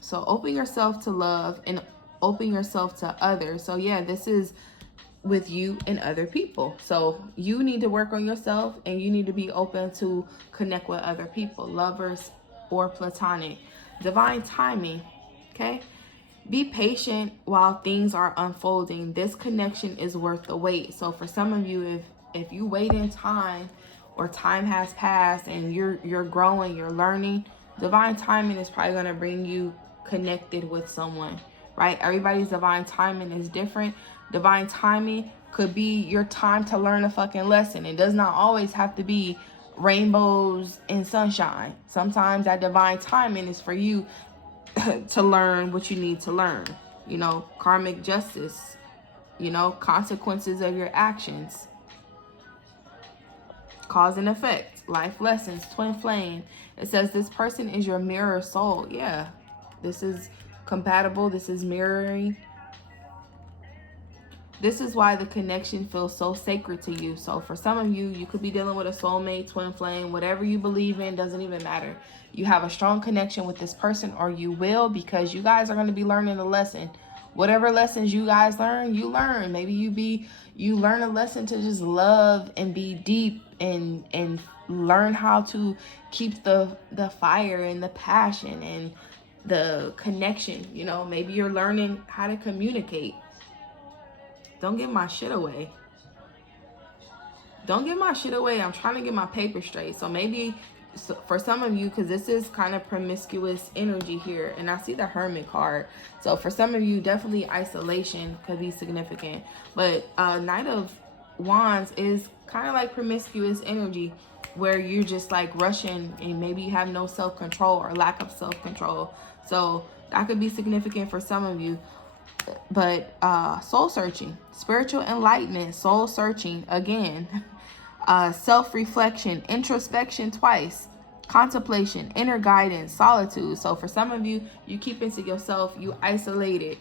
So open yourself to love and open yourself to others. So yeah, this is with you and other people. So you need to work on yourself, and you need to be open to connect with other people, lovers or platonic. Divine timing, okay? Be patient while things are unfolding. This connection is worth the wait. So for some of you, if you wait in time, or time has passed and you're growing, you're learning, divine timing is probably going to bring you connected with someone, right? Everybody's divine timing is different. Divine timing could be your time to learn a fucking lesson. It does not always have to be rainbows and sunshine. Sometimes that divine timing is for you to learn what you need to learn. You know, karmic justice, you know, consequences of your actions. Cause and effect, life lessons, twin flame. It says this person is your mirror soul. Yeah, this is compatible. This is mirroring. This is why the connection feels so sacred to you. So for some of you, you could be dealing with a soulmate, twin flame, whatever you believe in, doesn't even matter. You have a strong connection with this person, or you will, because you guys are going to be learning a lesson. Whatever lessons you guys learn, you learn. Maybe you learn a lesson to just love and be deep and learn how to keep the fire and the passion and the connection. You know, maybe you're learning how to communicate. Don't give my shit away. Don't give my shit away. I'm trying to get my paper straight. So maybe for some of you, because this is kind of promiscuous energy here, and I see the Hermit card. So for some of you, definitely isolation could be significant. But Knight of Wands is kind of like promiscuous energy, where you're just like rushing and maybe you have no self-control or lack of self-control. So that could be significant for some of you. But soul searching, spiritual enlightenment, soul searching again, self-reflection, introspection twice, contemplation, inner guidance, solitude. So for some of you, you keep into yourself, you isolated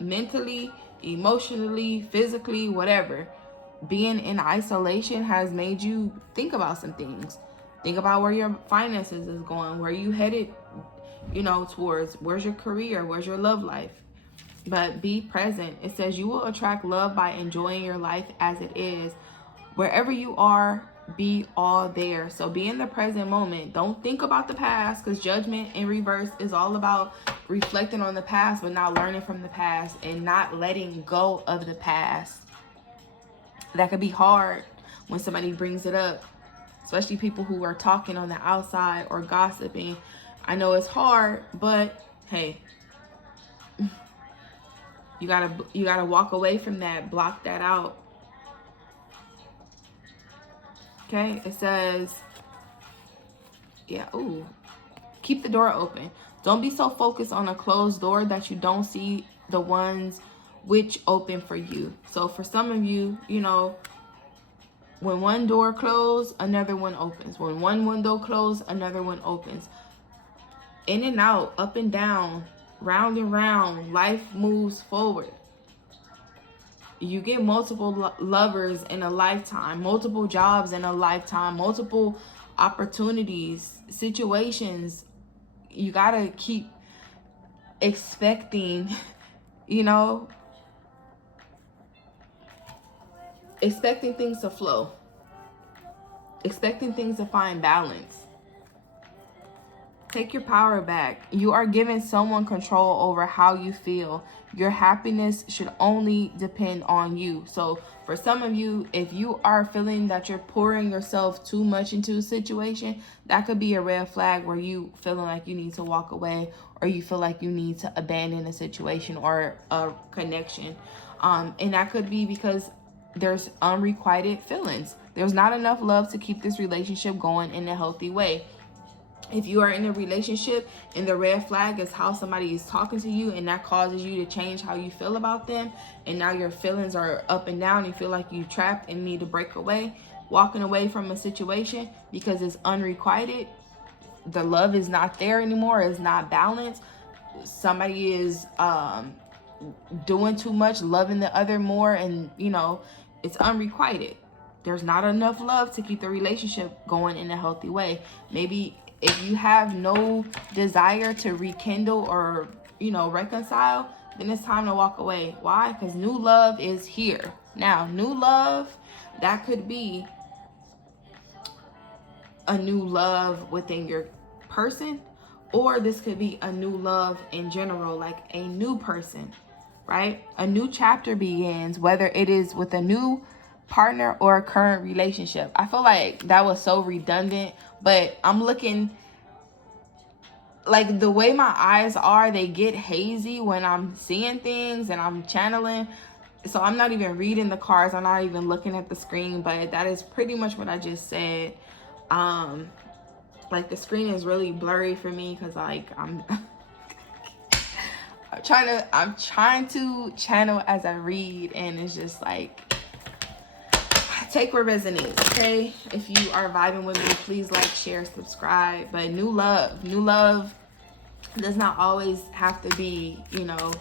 mentally, emotionally, physically, whatever. Being in isolation has made you think about some things. Think about where your finances is going, where you headed, you know, towards. Where's your career? Where's your love life? But be present. It says you will attract love by enjoying your life as it is. Wherever you are, be all there. So be in the present moment. Don't think about the past, because judgment in reverse is all about reflecting on the past, but not learning from the past and not letting go of the past. That could be hard when somebody brings it up, especially people who are talking on the outside or gossiping. I know it's hard, but hey, you gotta walk away from that, block that out. Okay, it says, yeah, ooh, keep the door open. Don't be so focused on a closed door that you don't see the ones which open for you. So for some of you, you know, when one door closes, another one opens. When one window closes, another one opens. In and out, up and down, round and round, life moves forward. You get multiple lovers in a lifetime, multiple jobs in a lifetime, multiple opportunities, situations. You gotta keep expecting, you know, expecting things to flow, expecting things to find balance. Take your power back. You are giving someone control over how you feel. Your happiness should only depend on you. So for some of you, if you are feeling that you're pouring yourself too much into a situation, that could be a red flag where you feeling like you need to walk away, or you feel like you need to abandon a situation or a connection. And that could be because there's unrequited feelings. There's not enough love to keep this relationship going in a healthy way. If you are in a relationship and the red flag is how somebody is talking to you, and that causes you to change how you feel about them, and now your feelings are up and down, you feel like you're trapped and need to break away, walking away from a situation because it's unrequited, the love is not there anymore, it's not balanced, somebody is doing too much, loving the other more, and you know, it's unrequited. There's not enough love to keep the relationship going in a healthy way. Maybe if you have no desire to rekindle or, you know, reconcile, then it's time to walk away. Why? Because new love is here. Now, new love, that could be a new love within your person, or this could be a new love in general, like a new person, right? A new chapter begins, whether it is with a new partner or a current relationship. I feel like that was so redundant, but I'm looking, like the way my eyes are, they get hazy when I'm seeing things and I'm channeling. So I'm not even reading the cards. I'm not even looking at the screen, but that is pretty much what I just said. Like the screen is really blurry for me because like I'm trying to channel as I read, and it's just like, take what resonates, okay? If you are vibing with me, please like, share, subscribe. But new love does not always have to be, you know,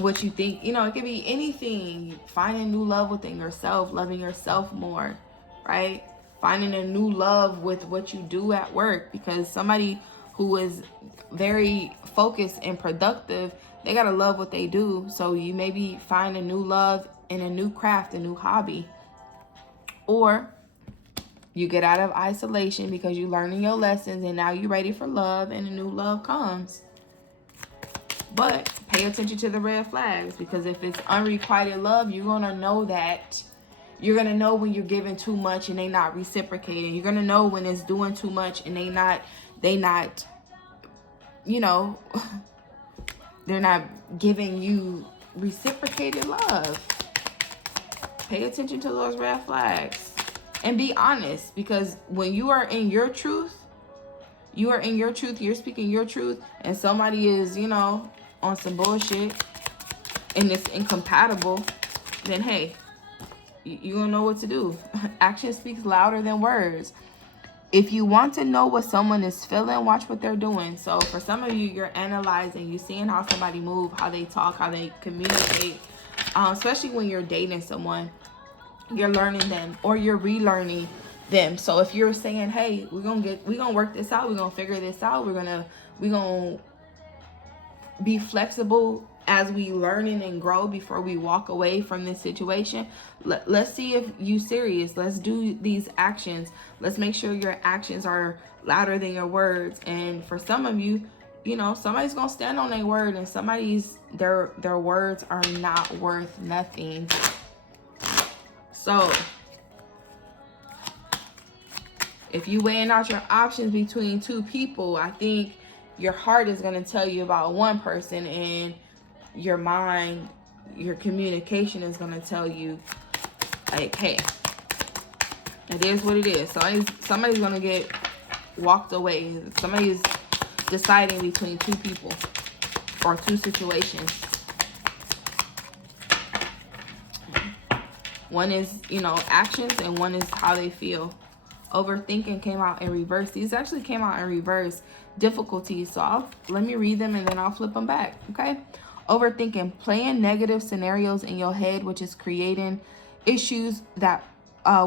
what you think. You know, it could be anything. Finding new love within yourself, loving yourself more, right? Finding a new love with what you do at work, because somebody who is very focused and productive, they gotta love what they do. So you maybe find a new love in a new craft, a new hobby. Or you get out of isolation because you're learning your lessons and now you're ready for love, and a new love comes. But pay attention to the red flags, because if it's unrequited love, you're gonna know that. You're gonna know when you're giving too much and they not reciprocating. You're gonna know when it's doing too much and they not, you know, they're not giving you reciprocated love. Pay attention to those red flags and be honest, because when you are in your truth, you're speaking your truth, and somebody is, you know, on some bullshit and it's incompatible, then hey, you don't know what to do. Action speaks louder than words. If you want to know what someone is feeling, watch what they're doing. So for some of you, you're analyzing, you're seeing how somebody move, how they talk, how they communicate. Especially when you're dating someone, you're learning them or you're relearning them. So if you're saying, hey, we're gonna work this out, we're gonna figure this out, we're gonna be flexible as we learning and grow before we walk away from this situation. Let's see if you serious. Let's do these actions. Let's make sure your actions are louder than your words. And for some of you, you know, somebody's gonna stand on their word, and somebody's their words are not worth nothing. So if you weighing out your options between two people, I think your heart is going to tell you about one person, and your mind, your communication is going to tell you, like, hey, it is what it is. Somebody's going to get walked away. Somebody's deciding between two people or two situations. One is, you know, actions, and one is how they feel. Overthinking came out in reverse. These actually came out in reverse. Difficulties. So let me read them and then I'll flip them back. Okay. Overthinking, playing negative scenarios in your head, which is creating issues that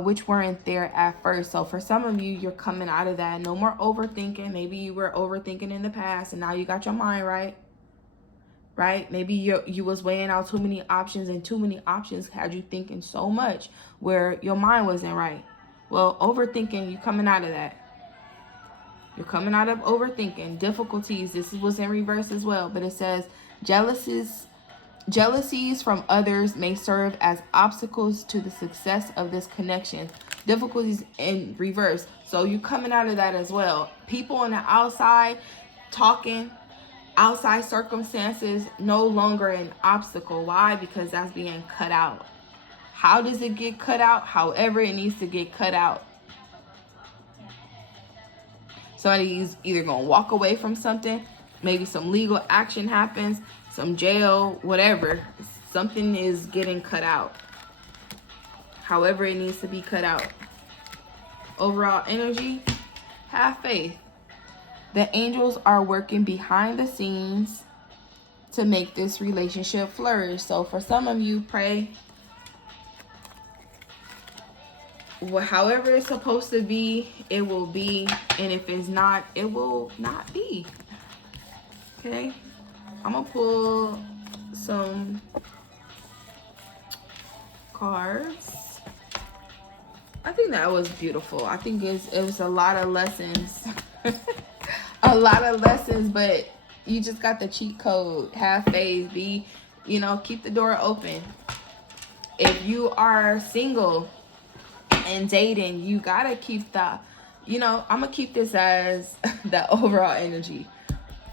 which weren't there at first. So for some of you, you're coming out of that. No more overthinking. Maybe you were overthinking in the past and now you got your mind right? Maybe you was weighing out too many options, and too many options had you thinking so much where your mind wasn't right. Well, overthinking, you coming out of that. You're coming out of overthinking. Difficulties, this was in reverse as well, but it says jealousies from others may serve as obstacles to the success of this connection. Difficulties in reverse. So you coming out of that as well. People on the outside talking, outside circumstances, no longer an obstacle. Why? Because that's being cut out. How does it get cut out? However it needs to get cut out. Somebody's either going to walk away from something, maybe some legal action happens, some jail, whatever. Something is getting cut out. However it needs to be cut out. Overall energy, have faith. The angels are working behind the scenes to make this relationship flourish. So for some of you, pray. However it's supposed to be, it will be. And if it's not, it will not be. Okay? I'm gonna pull some cards. I think that was beautiful. I think it was a lot of lessons. A lot of lessons, but you just got the cheat code. Have faith. Keep the door open. If you are single and dating, you gotta keep I'm gonna keep this as the overall energy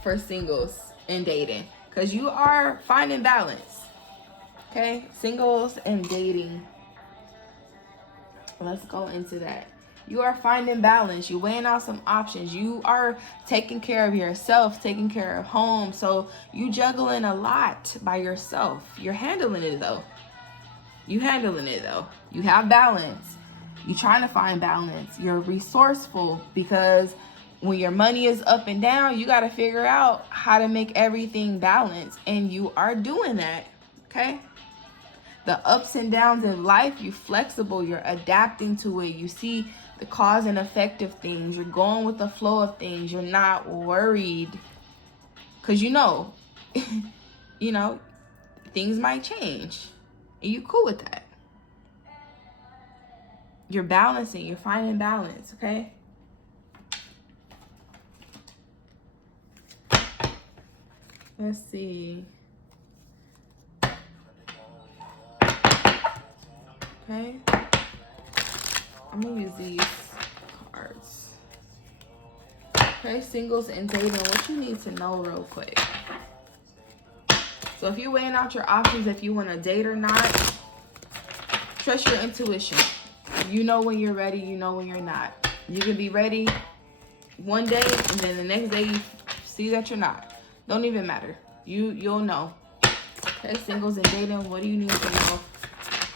for singles and dating, because you are finding balance. Okay, singles and dating. Let's go into that. You are finding balance. You're weighing out some options. You are taking care of yourself, taking care of home. So you juggling a lot by yourself. You're handling it though. You have balance. You're trying to find balance. You're resourceful, because when your money is up and down, you got to figure out how to make everything balance. And you are doing that. Okay. The ups and downs of life, you're flexible, you're adapting to it. You see the cause and effect of things. You're going with the flow of things. You're not worried, because things might change. And you cool with that. You're balancing. You're finding balance, okay? Let's see. Okay. I'm going to use these cards. Okay, singles and dating, what you need to know real quick. So if you're weighing out your options, if you want to date or not, trust your intuition. You know when you're ready, you know when you're not. You can be ready one day and then the next day you see that you're not. Don't even matter. You'll know. Okay, singles and dating, what do you need to know?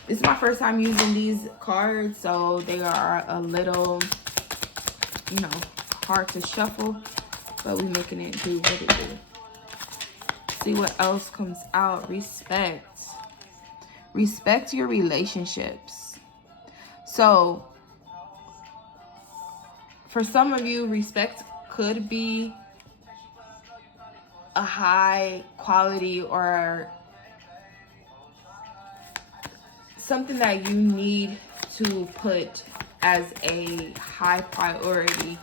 This is my first time using these cards, so they are a little, hard to shuffle, but we're making it do what it do. See what else comes out. Respect. Respect your relationships. So, for some of you, respect could be a high quality or something that you need to put as a high priority.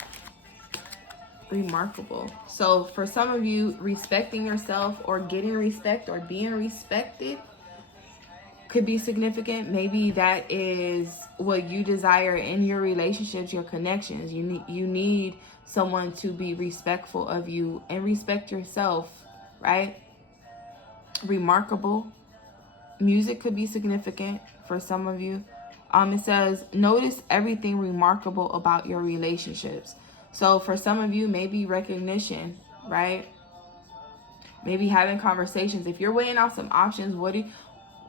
Remarkable. So for some of you, respecting yourself or getting respect or being respected could be significant. Maybe that is what you desire in your relationships, your connections. You need someone to be respectful of you and respect yourself, right? Remarkable. Music could be significant for some of you. It says, notice everything remarkable about your relationships. So for some of you, maybe recognition, right? Maybe having conversations. If you're weighing out some options,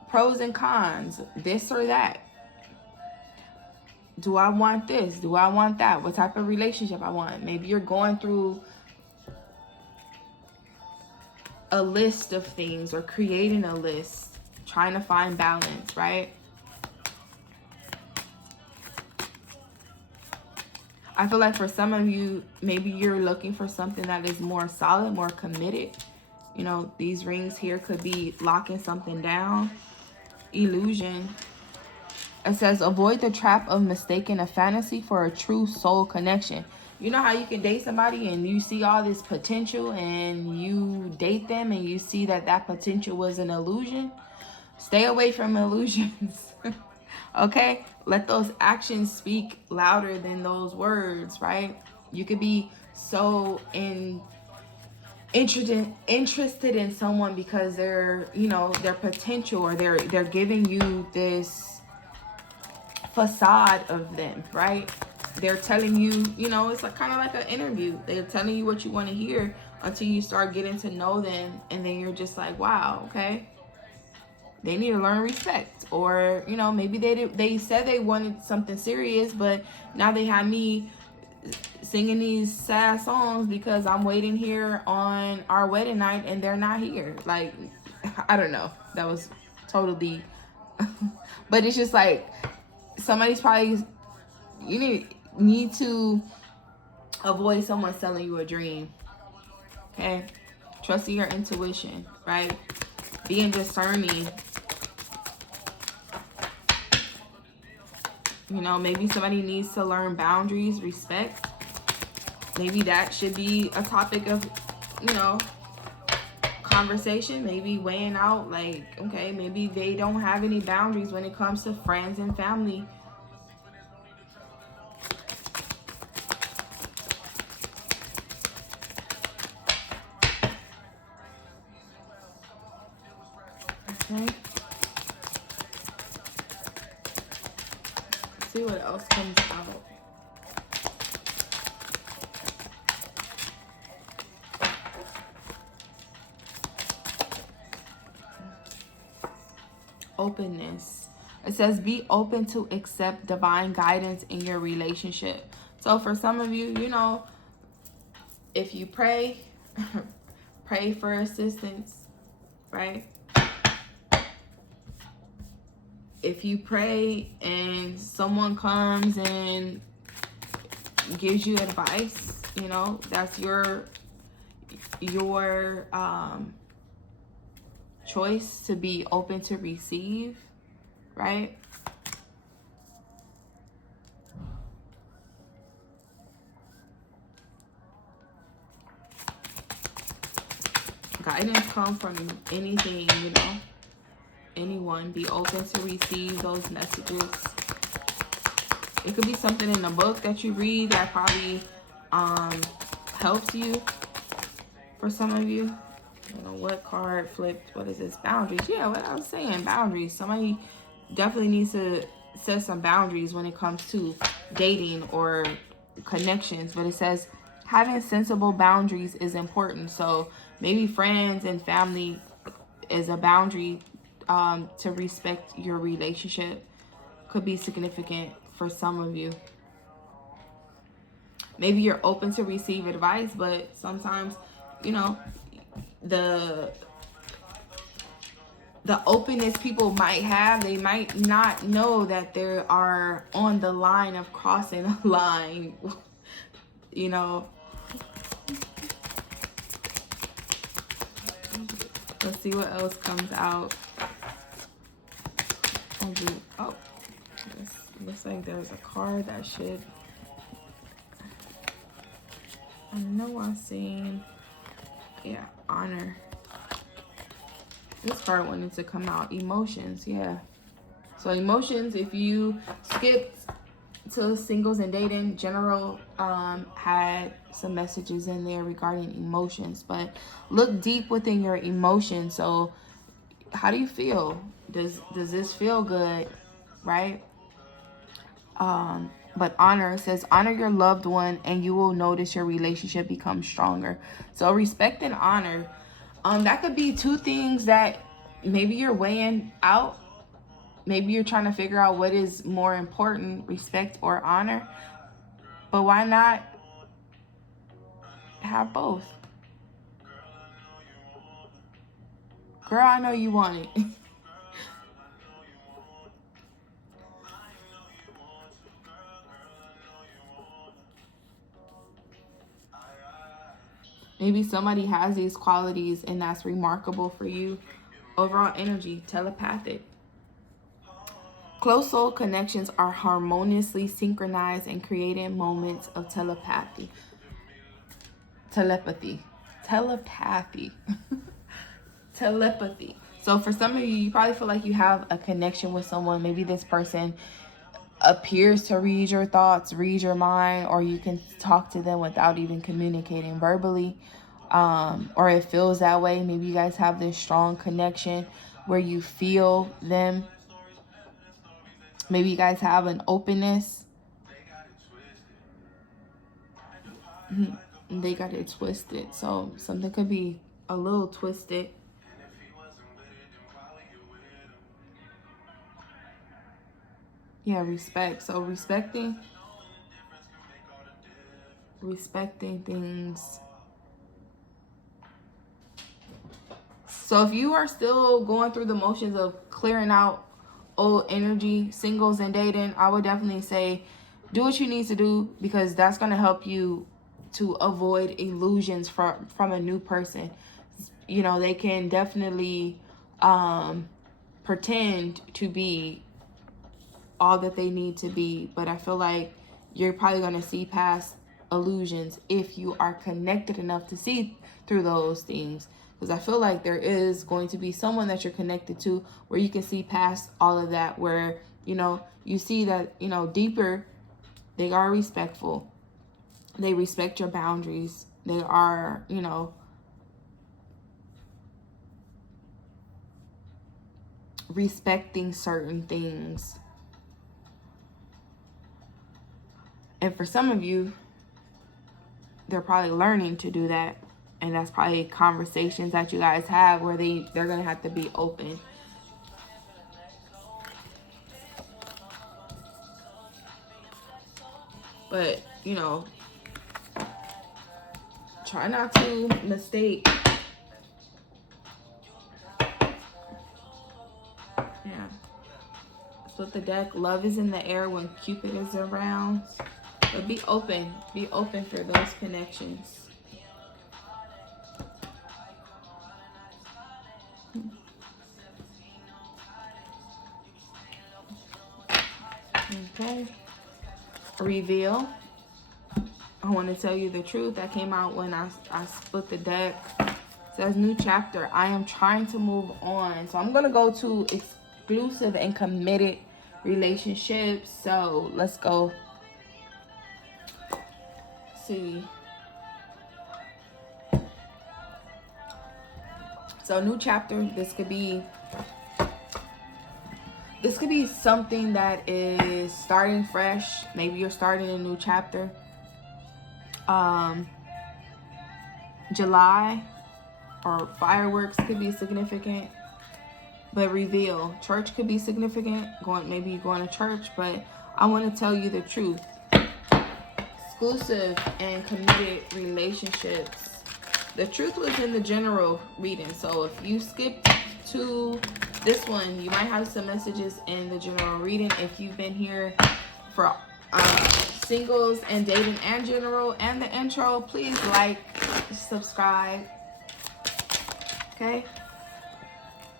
pros and cons, this or that. Do I want this? Do I want that? What type of relationship I want? Maybe you're going through a list of things or creating a list, trying to find balance, right? I feel like for some of you, maybe you're looking for something that is more solid, more committed. These rings here could be locking something down. Illusion. It says, avoid the trap of mistaking a fantasy for a true soul connection. You know how you can date somebody and you see all this potential and you date them and you see that potential was an illusion? Stay away from illusions. Okay? Let those actions speak louder than those words, right? You could be so interested in someone because they're, their potential, or they're giving you this facade of them, right? They're telling you, it's kind of like an interview. They're telling you what you want to hear until you start getting to know them, and then you're just like, wow, okay. They need to learn respect. Or, maybe they said they wanted something serious, but now they have me singing these sad songs because I'm waiting here on our wedding night and they're not here. Like, I don't know. That was totally, but it's just like, somebody's probably, you need to avoid someone selling you a dream. Okay? Trusting your intuition, right? Being discerning. You know, maybe somebody needs to learn boundaries, respect. Maybe that should be a topic of, you know, conversation. Maybe weighing out, like, okay, maybe they don't have any boundaries when it comes to friends and family. Okay. Let's see what else comes out. Openness. It says be open to accept divine guidance in your relationship. So for some of you, you know, if you pray, pray for assistance, right? If you pray and someone comes and gives you advice, you know, that's your choice to be open to receive, right? Guidance comes from anything, you know, anyone. Be open to receive those messages. It could be something in a book that you read that probably helps you. For some of you, I don't know what card flipped. What is this? Boundaries. Yeah, what I was saying, boundaries. Somebody definitely needs to set some boundaries when it comes to dating or connections. But it says having sensible boundaries is important. So maybe friends and family is a boundary to respect your relationship. Could be significant for some of you. Maybe you're open to receive advice, but sometimes, you know, the openness people might have, they might not know that they are on the line of crossing a line, you know. Let's see what else comes out. Oh, this looks like there's a card that should, I know I've seen, yeah, honor. This card wanted to come out. Emotions, yeah. So emotions, if you skipped to singles and dating, general had some messages in there regarding emotions. But look deep within your emotions. So how do you feel? Does this feel good, right? But honor says, honor your loved one and you will notice your relationship become stronger. So respect and honor. That could be two things that maybe you're weighing out. Maybe you're trying to figure out what is more important, respect or honor. But why not have both? Girl, I know you want it. Maybe somebody has these qualities and that's remarkable for you. Overall energy, telepathic. Close soul connections are harmoniously synchronized and creating moments of telepathy. Telepathy. So for some of you, you probably feel like you have a connection with someone. Maybe this person appears to read your thoughts, read your mind, or you can talk to them without even communicating verbally. Or it feels that way. Maybe you guys have this strong connection where you feel them. Maybe you guys have an openness. They got it twisted. So something could be a little twisted. Yeah, respect. So respecting things. So if you are still going through the motions of clearing out old energy, singles and dating, I would definitely say do what you need to do, because that's going to help you to avoid illusions from a new person. you know, they can definitely pretend to be all that they need to be, but I feel like you're probably going to see past illusions if you are connected enough to see through those things. Because I feel like there is going to be someone that you're connected to where you can see past all of that, where, you know, you see that, you know, deeper, they are respectful. They respect your boundaries. They are, you know, respecting certain things. And for some of you, they're probably learning to do that. And that's probably conversations that you guys have where they're going to have to be open. But, you know, try not to mistake. Yeah. Split the deck. Love is in the air when Cupid is around. But be open. Be open for those connections. Okay. Reveal. I want to tell you the truth. That came out when I split the deck. It says new chapter. I am trying to move on. So I'm going to go to exclusive and committed relationships. So let's go see. So new chapter. This could be something that is starting fresh. Maybe you're starting a new chapter. July or fireworks could be significant. But reveal. Church could be significant. Maybe you're going to church, but I want to tell you the truth. Exclusive and committed relationships. The truth was in the general reading. So if you skip to this one, you might have some messages in the general reading. If you've been here for singles and dating and general and the intro, please like, subscribe. Okay?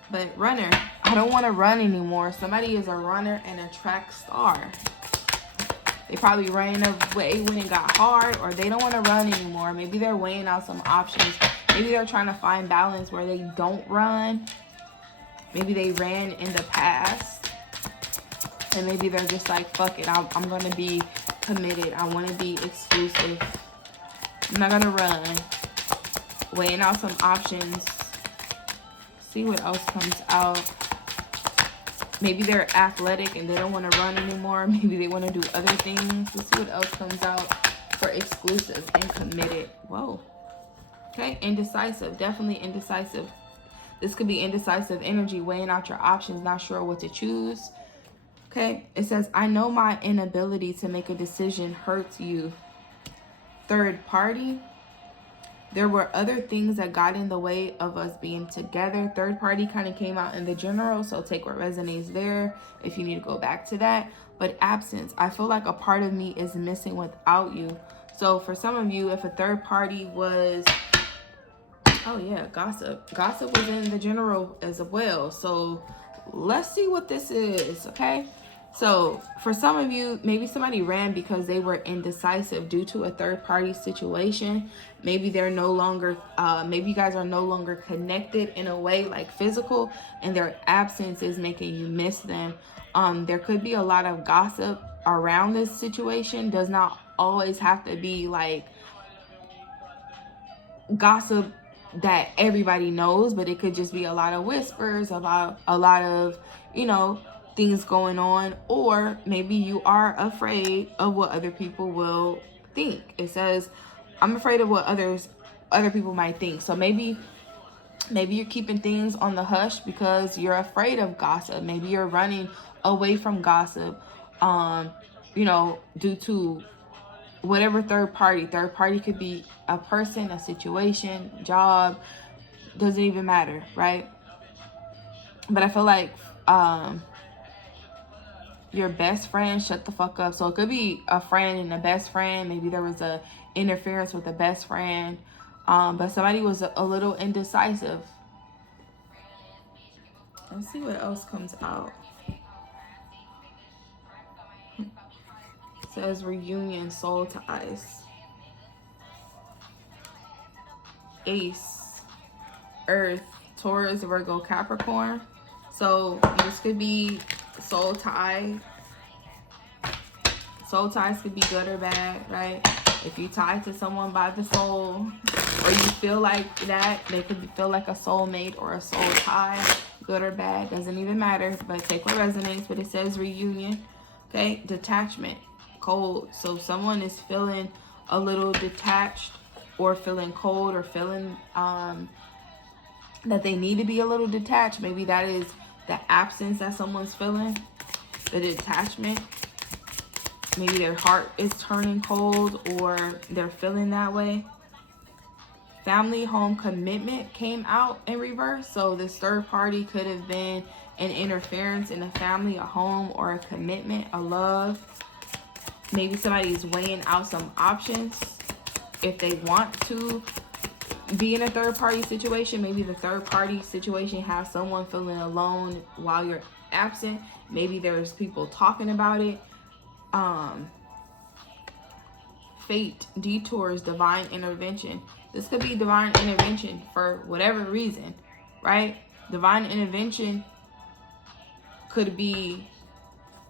But runner, I don't want to run anymore. Somebody is a runner and a track star. They probably ran away when it got hard, or they don't want to run anymore. Maybe they're weighing out some options. Maybe they're trying to find balance where they don't run. Maybe they ran in the past. And maybe they're just like, fuck it, I'm going to be committed. I want to be exclusive. I'm not going to run. Weighing out some options. See what else comes out. Maybe they're athletic and they don't want to run anymore. Maybe they want to do other things. Let's see what else comes out for exclusive and committed. Whoa. Okay, indecisive. Definitely indecisive. This could be indecisive energy, weighing out your options, not sure what to choose. Okay, it says, I know my inability to make a decision hurts you. Third party. There were other things that got in the way of us being together. Third party kind of came out in the general, so take what resonates there if you need to go back to that. But absence, I feel like a part of me is missing without you. So for some of you, if a third party was, oh yeah, gossip. Gossip was in the general as well. So let's see what this is, okay? So for some of you, maybe somebody ran because they were indecisive due to a third party situation. Maybe they're no longer, maybe you guys are no longer connected in a way like physical, and their absence is making you miss them. There could be a lot of gossip around this situation. Does not always have to be like gossip that everybody knows, but it could just be a lot of whispers about a lot of, you know, things going on. Or maybe you are afraid of what other people will think. It says, I'm afraid of what other people might think. So maybe you're keeping things on the hush because you're afraid of gossip. Maybe you're running away from gossip, you know, due to whatever third party could be a person, a situation, job, doesn't even matter, right? But I feel like your best friend shut the fuck up. So it could be a friend and a best friend. Maybe there was a interference with a best friend. But somebody was a little indecisive. Let's see what else comes out. It says reunion, soul ties. Ace, Earth, Taurus, Virgo, Capricorn. So this could be soul tie. Soul ties could be good or bad, right? If you tie to someone by the soul, or you feel like that, they could feel like a soulmate or a soul tie, good or bad, doesn't even matter, but take what resonates. But it says reunion, okay? Detachment, cold. So someone is feeling a little detached, or feeling cold, or feeling that they need to be a little detached. Maybe that is the absence that someone's feeling, the detachment. Maybe their heart is turning cold, or they're feeling that way. Family, home, commitment came out in reverse. So this third party could have been an interference in a family, a home, or a commitment, a love. Maybe somebody's weighing out some options if they want to be in a third party situation. Maybe the third party situation has someone feeling alone while you're absent. Maybe there's people talking about it. Fate, detours, divine intervention. This could be divine intervention for whatever reason, right? Divine intervention could be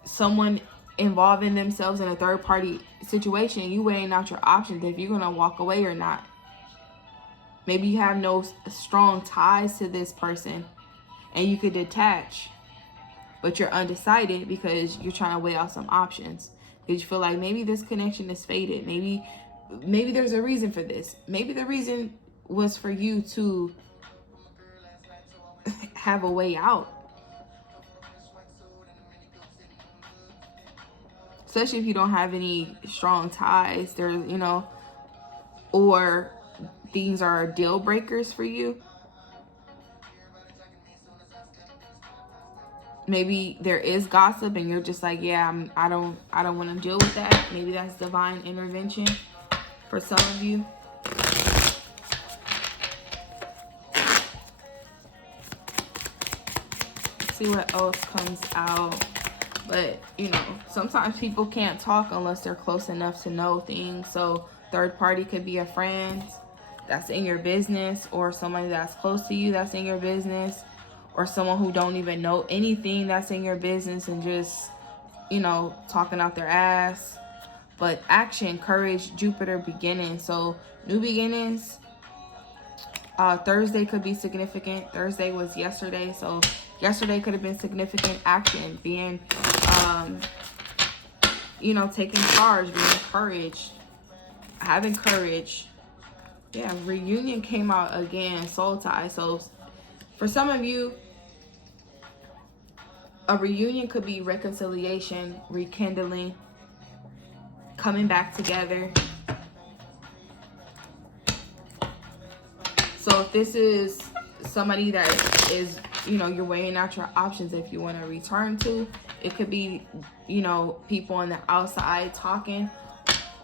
someone involving themselves in a third party situation. You weighing out your options if you're gonna walk away or not. Maybe you have no strong ties to this person and you could detach, but you're undecided because you're trying to weigh out some options. Because you feel like maybe this connection is faded. Maybe there's a reason for this. Maybe the reason was for you to have a way out. Especially if you don't have any strong ties, there, you know, or these are deal breakers for you. Maybe there is gossip and you're just like, yeah, I don't want to deal with that. Maybe that's divine intervention for some of you. Let's see what else comes out. But, you know, sometimes people can't talk unless they're close enough to know things. So third party could be a friend that's in your business, or somebody that's close to you that's in your business, or someone who don't even know anything that's in your business and just, you know, talking out their ass. But action, courage, Jupiter, beginning. So new beginnings. Thursday could be significant. Thursday was yesterday, so yesterday could have been significant action, being, you know, taking charge, being encouraged, having courage. Yeah, reunion came out again, soul tie. So for some of you, a reunion could be reconciliation, rekindling, coming back together. So if this is somebody that is, you know, you're weighing out your options if you want to return to, it could be, you know, people on the outside talking,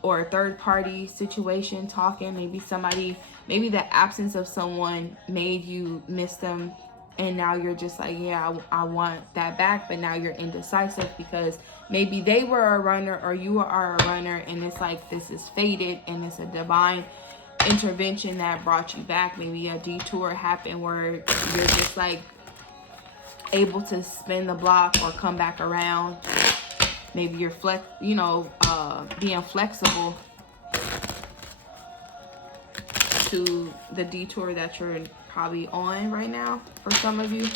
or a third party situation talking. Maybe somebody, maybe the absence of someone made you miss them, and now you're just like, yeah, I want that back. But now you're indecisive because maybe they were a runner or you are a runner, and it's like this is fated and it's a divine intervention that brought you back. Maybe a detour happened where you're just like able to spin the block or come back around. Maybe you're being flexible to the detour that you're probably on right now for some of you.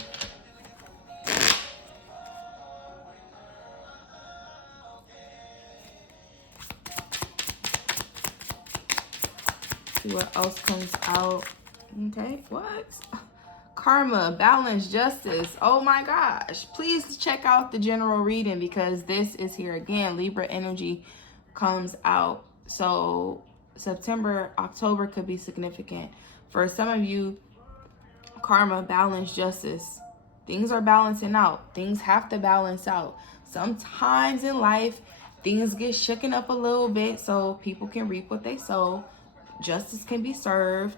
See what else comes out. Okay, what? Karma, balance, justice. Oh my gosh. Please check out the general reading because this is here again. Libra energy comes out. So September, October could be significant. For some of you, karma, balance, justice. Things are balancing out. Things have to balance out. Sometimes in life, things get shaken up a little bit so people can reap what they sow. justice can be served,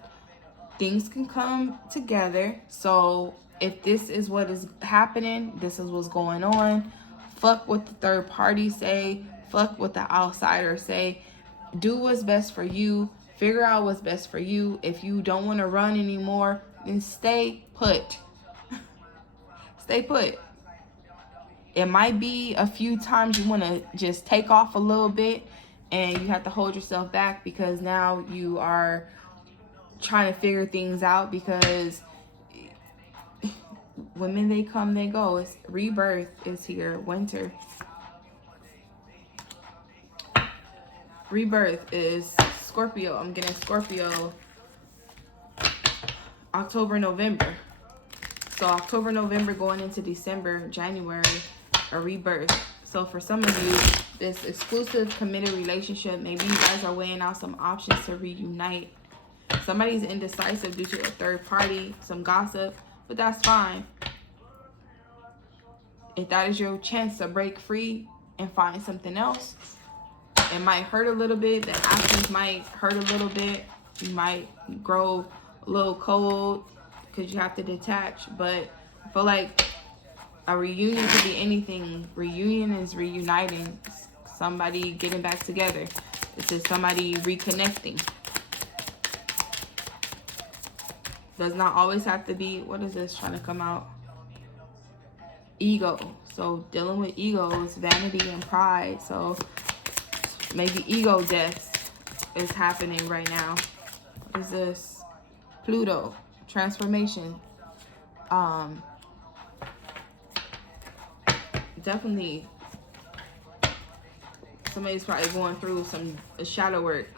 things can come together. So if this is what is happening, this is what's going on, fuck what the third party say, fuck what the outsiders say. Do what's best for you. Figure out what's best for you. If you don't want to run anymore, then stay put. Stay put. It might be a few times you want to just take off a little bit, and you have to hold yourself back because now you are trying to figure things out, because women, they come, they go. It's rebirth is here. Winter. Rebirth is Scorpio. I'm getting Scorpio October, November. So October, November going into December, January, a rebirth. So for some of you, this exclusive committed relationship, maybe you guys are weighing out some options to reunite. Somebody's indecisive due to a third party, some gossip, but that's fine. If that is your chance to break free and find something else, it might hurt a little bit. The actions might hurt a little bit. You might grow a little cold because you have to detach. But I feel like a reunion could be anything. Reunion is reuniting. Somebody getting back together. This is somebody reconnecting. Does not always have to be, what is this trying to come out? Ego. So dealing with egos, vanity and pride. So maybe ego death is happening right now. What is this? Pluto. Transformation. Definitely somebody's probably going through some shadow work.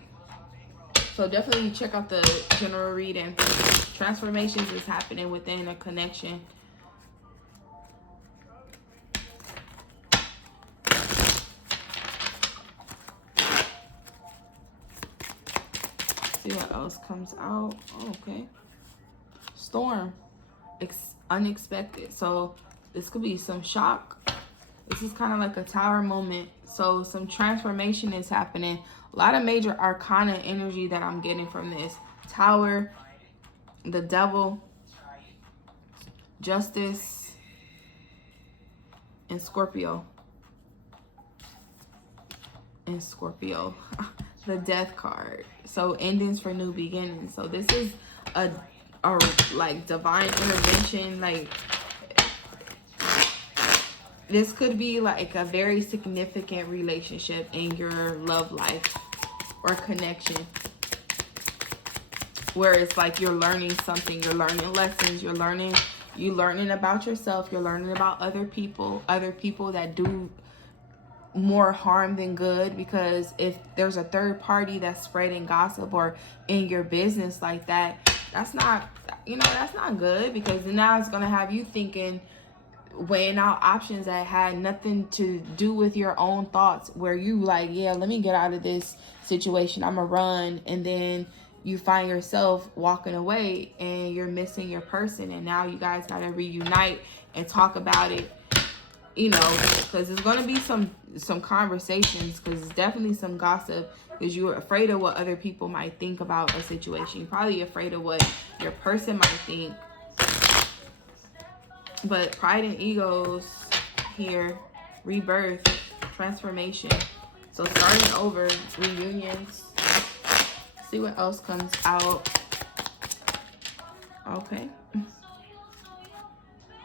So definitely check out the general reading. Transformations is happening within a connection. See what else comes out. Oh, okay. Storm. Unexpected. So this could be some shock. This is kind of like a tower moment. So some transformation is happening. A lot of major arcana energy that I'm getting from this. Tower, the devil, justice, and Scorpio. And Scorpio. The death card. So endings for new beginnings. So this is a like divine intervention. Like this could be like a very significant relationship in your love life or connection, where it's like you're learning something, you're learning lessons, you're learning about yourself, you're learning about other people that do more harm than good. Because if there's a third party that's spreading gossip or in your business like that, that's not, that's not good, because now it's going to have you thinking, weighing out options that had nothing to do with your own thoughts, where you like, yeah, let me get out of this situation, I'm gonna run, and then you find yourself walking away and you're missing your person, and now you guys gotta reunite and talk about it, because there's gonna be some conversations, because it's definitely some gossip, because you're afraid of what other people might think about a situation. You're probably afraid of what your person might think. But pride and egos here, rebirth, transformation. So starting over, reunions. See what else comes out. Okay.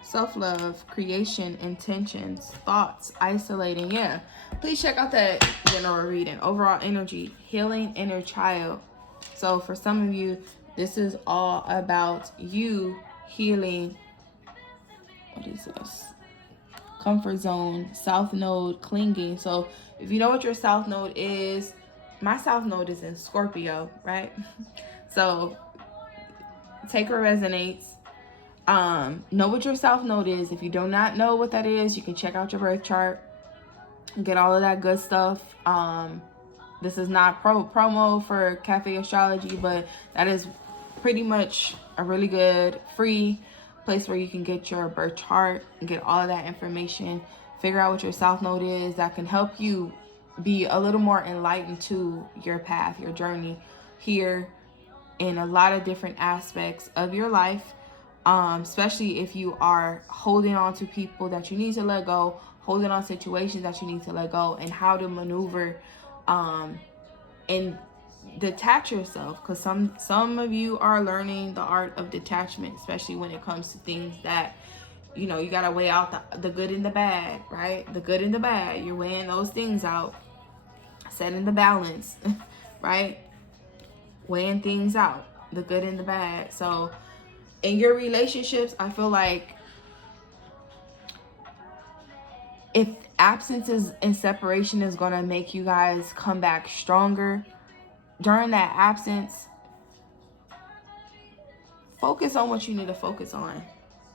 Self-love, creation, intentions, thoughts, isolating. Yeah. Please check out that general reading. Overall energy, healing inner child. So for some of you, this is all about you healing. What is this? Comfort zone, south node, clinging. So if you know what your south node is, my south node is in Scorpio, right? So take what resonates. Know what your south node is. If you do not know what that is, you can check out your birth chart, get all of that good stuff. This is not promo for Cafe Astrology, but that is pretty much a really good free place where you can get your birth chart and get all of that information, figure out what your south node is. That can help you be a little more enlightened to your path, your journey. here in a lot of different aspects of your life, especially if you are holding on to people that you need to let go, holding on situations that you need to let go, and how to maneuver and detach yourself, because some of you are learning the art of detachment, especially when it comes to things that, you know, you got to weigh out the good and the bad, right? The good and the bad, you're weighing those things out, setting the balance, right? Weighing things out, the good and the bad. So in your relationships, I feel like if absences and separation is going to make you guys come back stronger, during that absence, focus on what you need to focus on.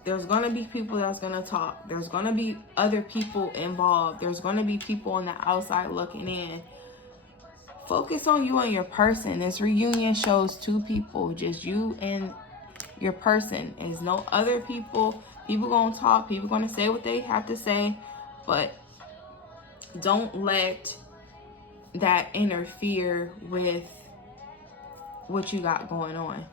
There's going to be people that's going to talk. There's going to be other people involved. There's going to be people on the outside looking in. Focus on you and your person. This reunion shows two people, just you and your person. There's no other people. People going to talk. People going to say what they have to say. But don't let that interfere with what you got going on.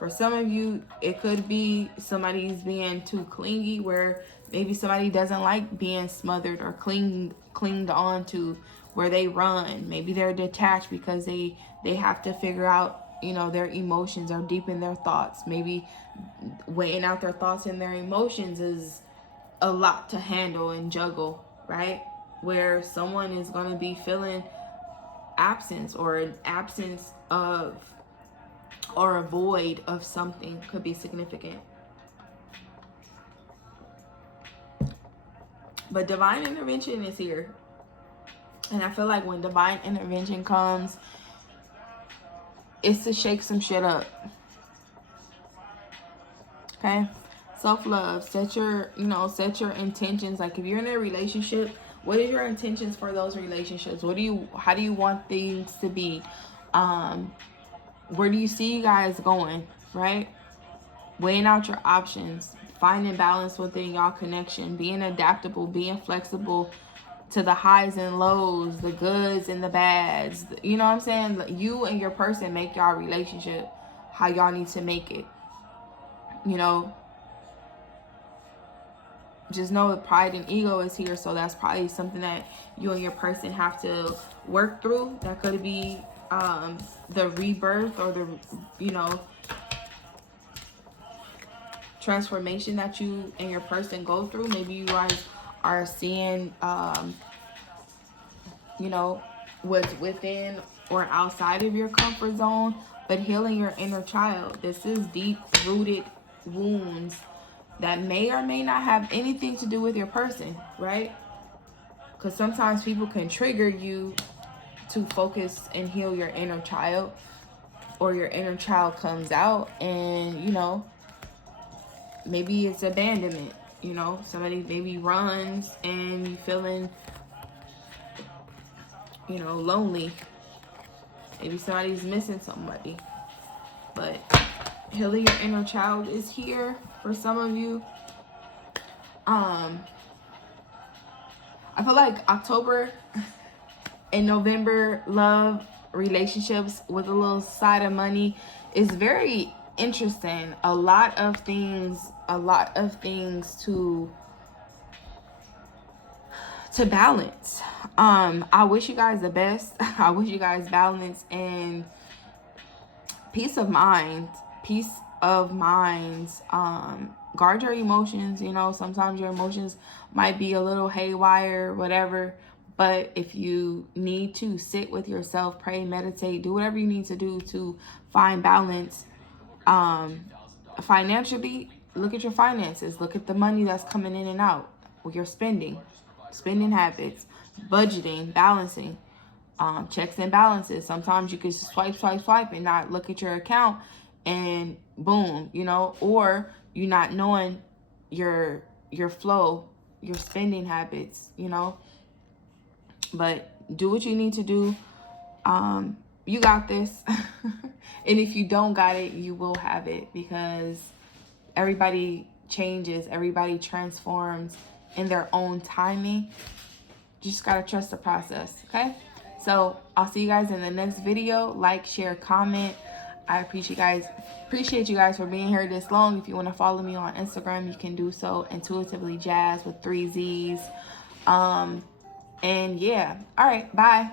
For some of you, it could be somebody's being too clingy, where maybe somebody doesn't like being smothered or clinged on to, where they run. Maybe they're detached because they have to figure out, you know, their emotions or deepen their thoughts. Maybe weighing out their thoughts and their emotions is a lot to handle and juggle, right? Where someone is going to be feeling absence, or an absence of, or a void of something could be significant. But divine intervention is here. And I feel like when divine intervention comes, it's to shake some shit up. Okay? Self-love. Set your intentions. Like if you're in a relationship, what is your intentions for those relationships? How do you want things to be? Where do you see you guys going, right? Weighing out your options, finding balance within y'all connection, being adaptable, being flexible to the highs and lows, the goods and the bads. You know what I'm saying? You and your person make y'all relationship how y'all need to make it. You know, just know that pride and ego is here. So that's probably something that you and your person have to work through. That could be the rebirth, or the, you know, transformation that you and your person go through. Maybe you guys are seeing, you know, what's within or outside of your comfort zone, but healing your inner child. This is deep-rooted wounds that may or may not have anything to do with your person, right? Because sometimes people can trigger you to focus and heal your inner child, or your inner child comes out, and, you know, maybe it's abandonment. You know, somebody maybe runs and you feeling, you know, lonely. Maybe somebody's missing somebody. But healing your inner child is here for some of you. I feel like October and November love relationships with a little side of money is very interesting. A lot of things to balance. I wish you guys the best. I wish you guys balance and peace of mind. Guard your emotions. You know, sometimes your emotions might be a little haywire, whatever. But if you need to sit with yourself, pray, meditate, do whatever you need to do to find balance. Financially, look at your finances. Look at the money that's coming in and out. With your spending habits, budgeting, balancing, checks and balances. Sometimes you could swipe and not look at your account, and boom, you know, or you not knowing your flow, your spending habits, you know. But do what you need to do. You got this. And if you don't got it, you will have it, because everybody changes, everybody transforms in their own timing. You just gotta trust the process, okay? So I'll see you guys in the next video. Like, share, comment. I appreciate you guys for being here this long. If you want to follow me on Instagram, you can do so, Intuitively Jazz with 3 Z's. And yeah, all right, bye.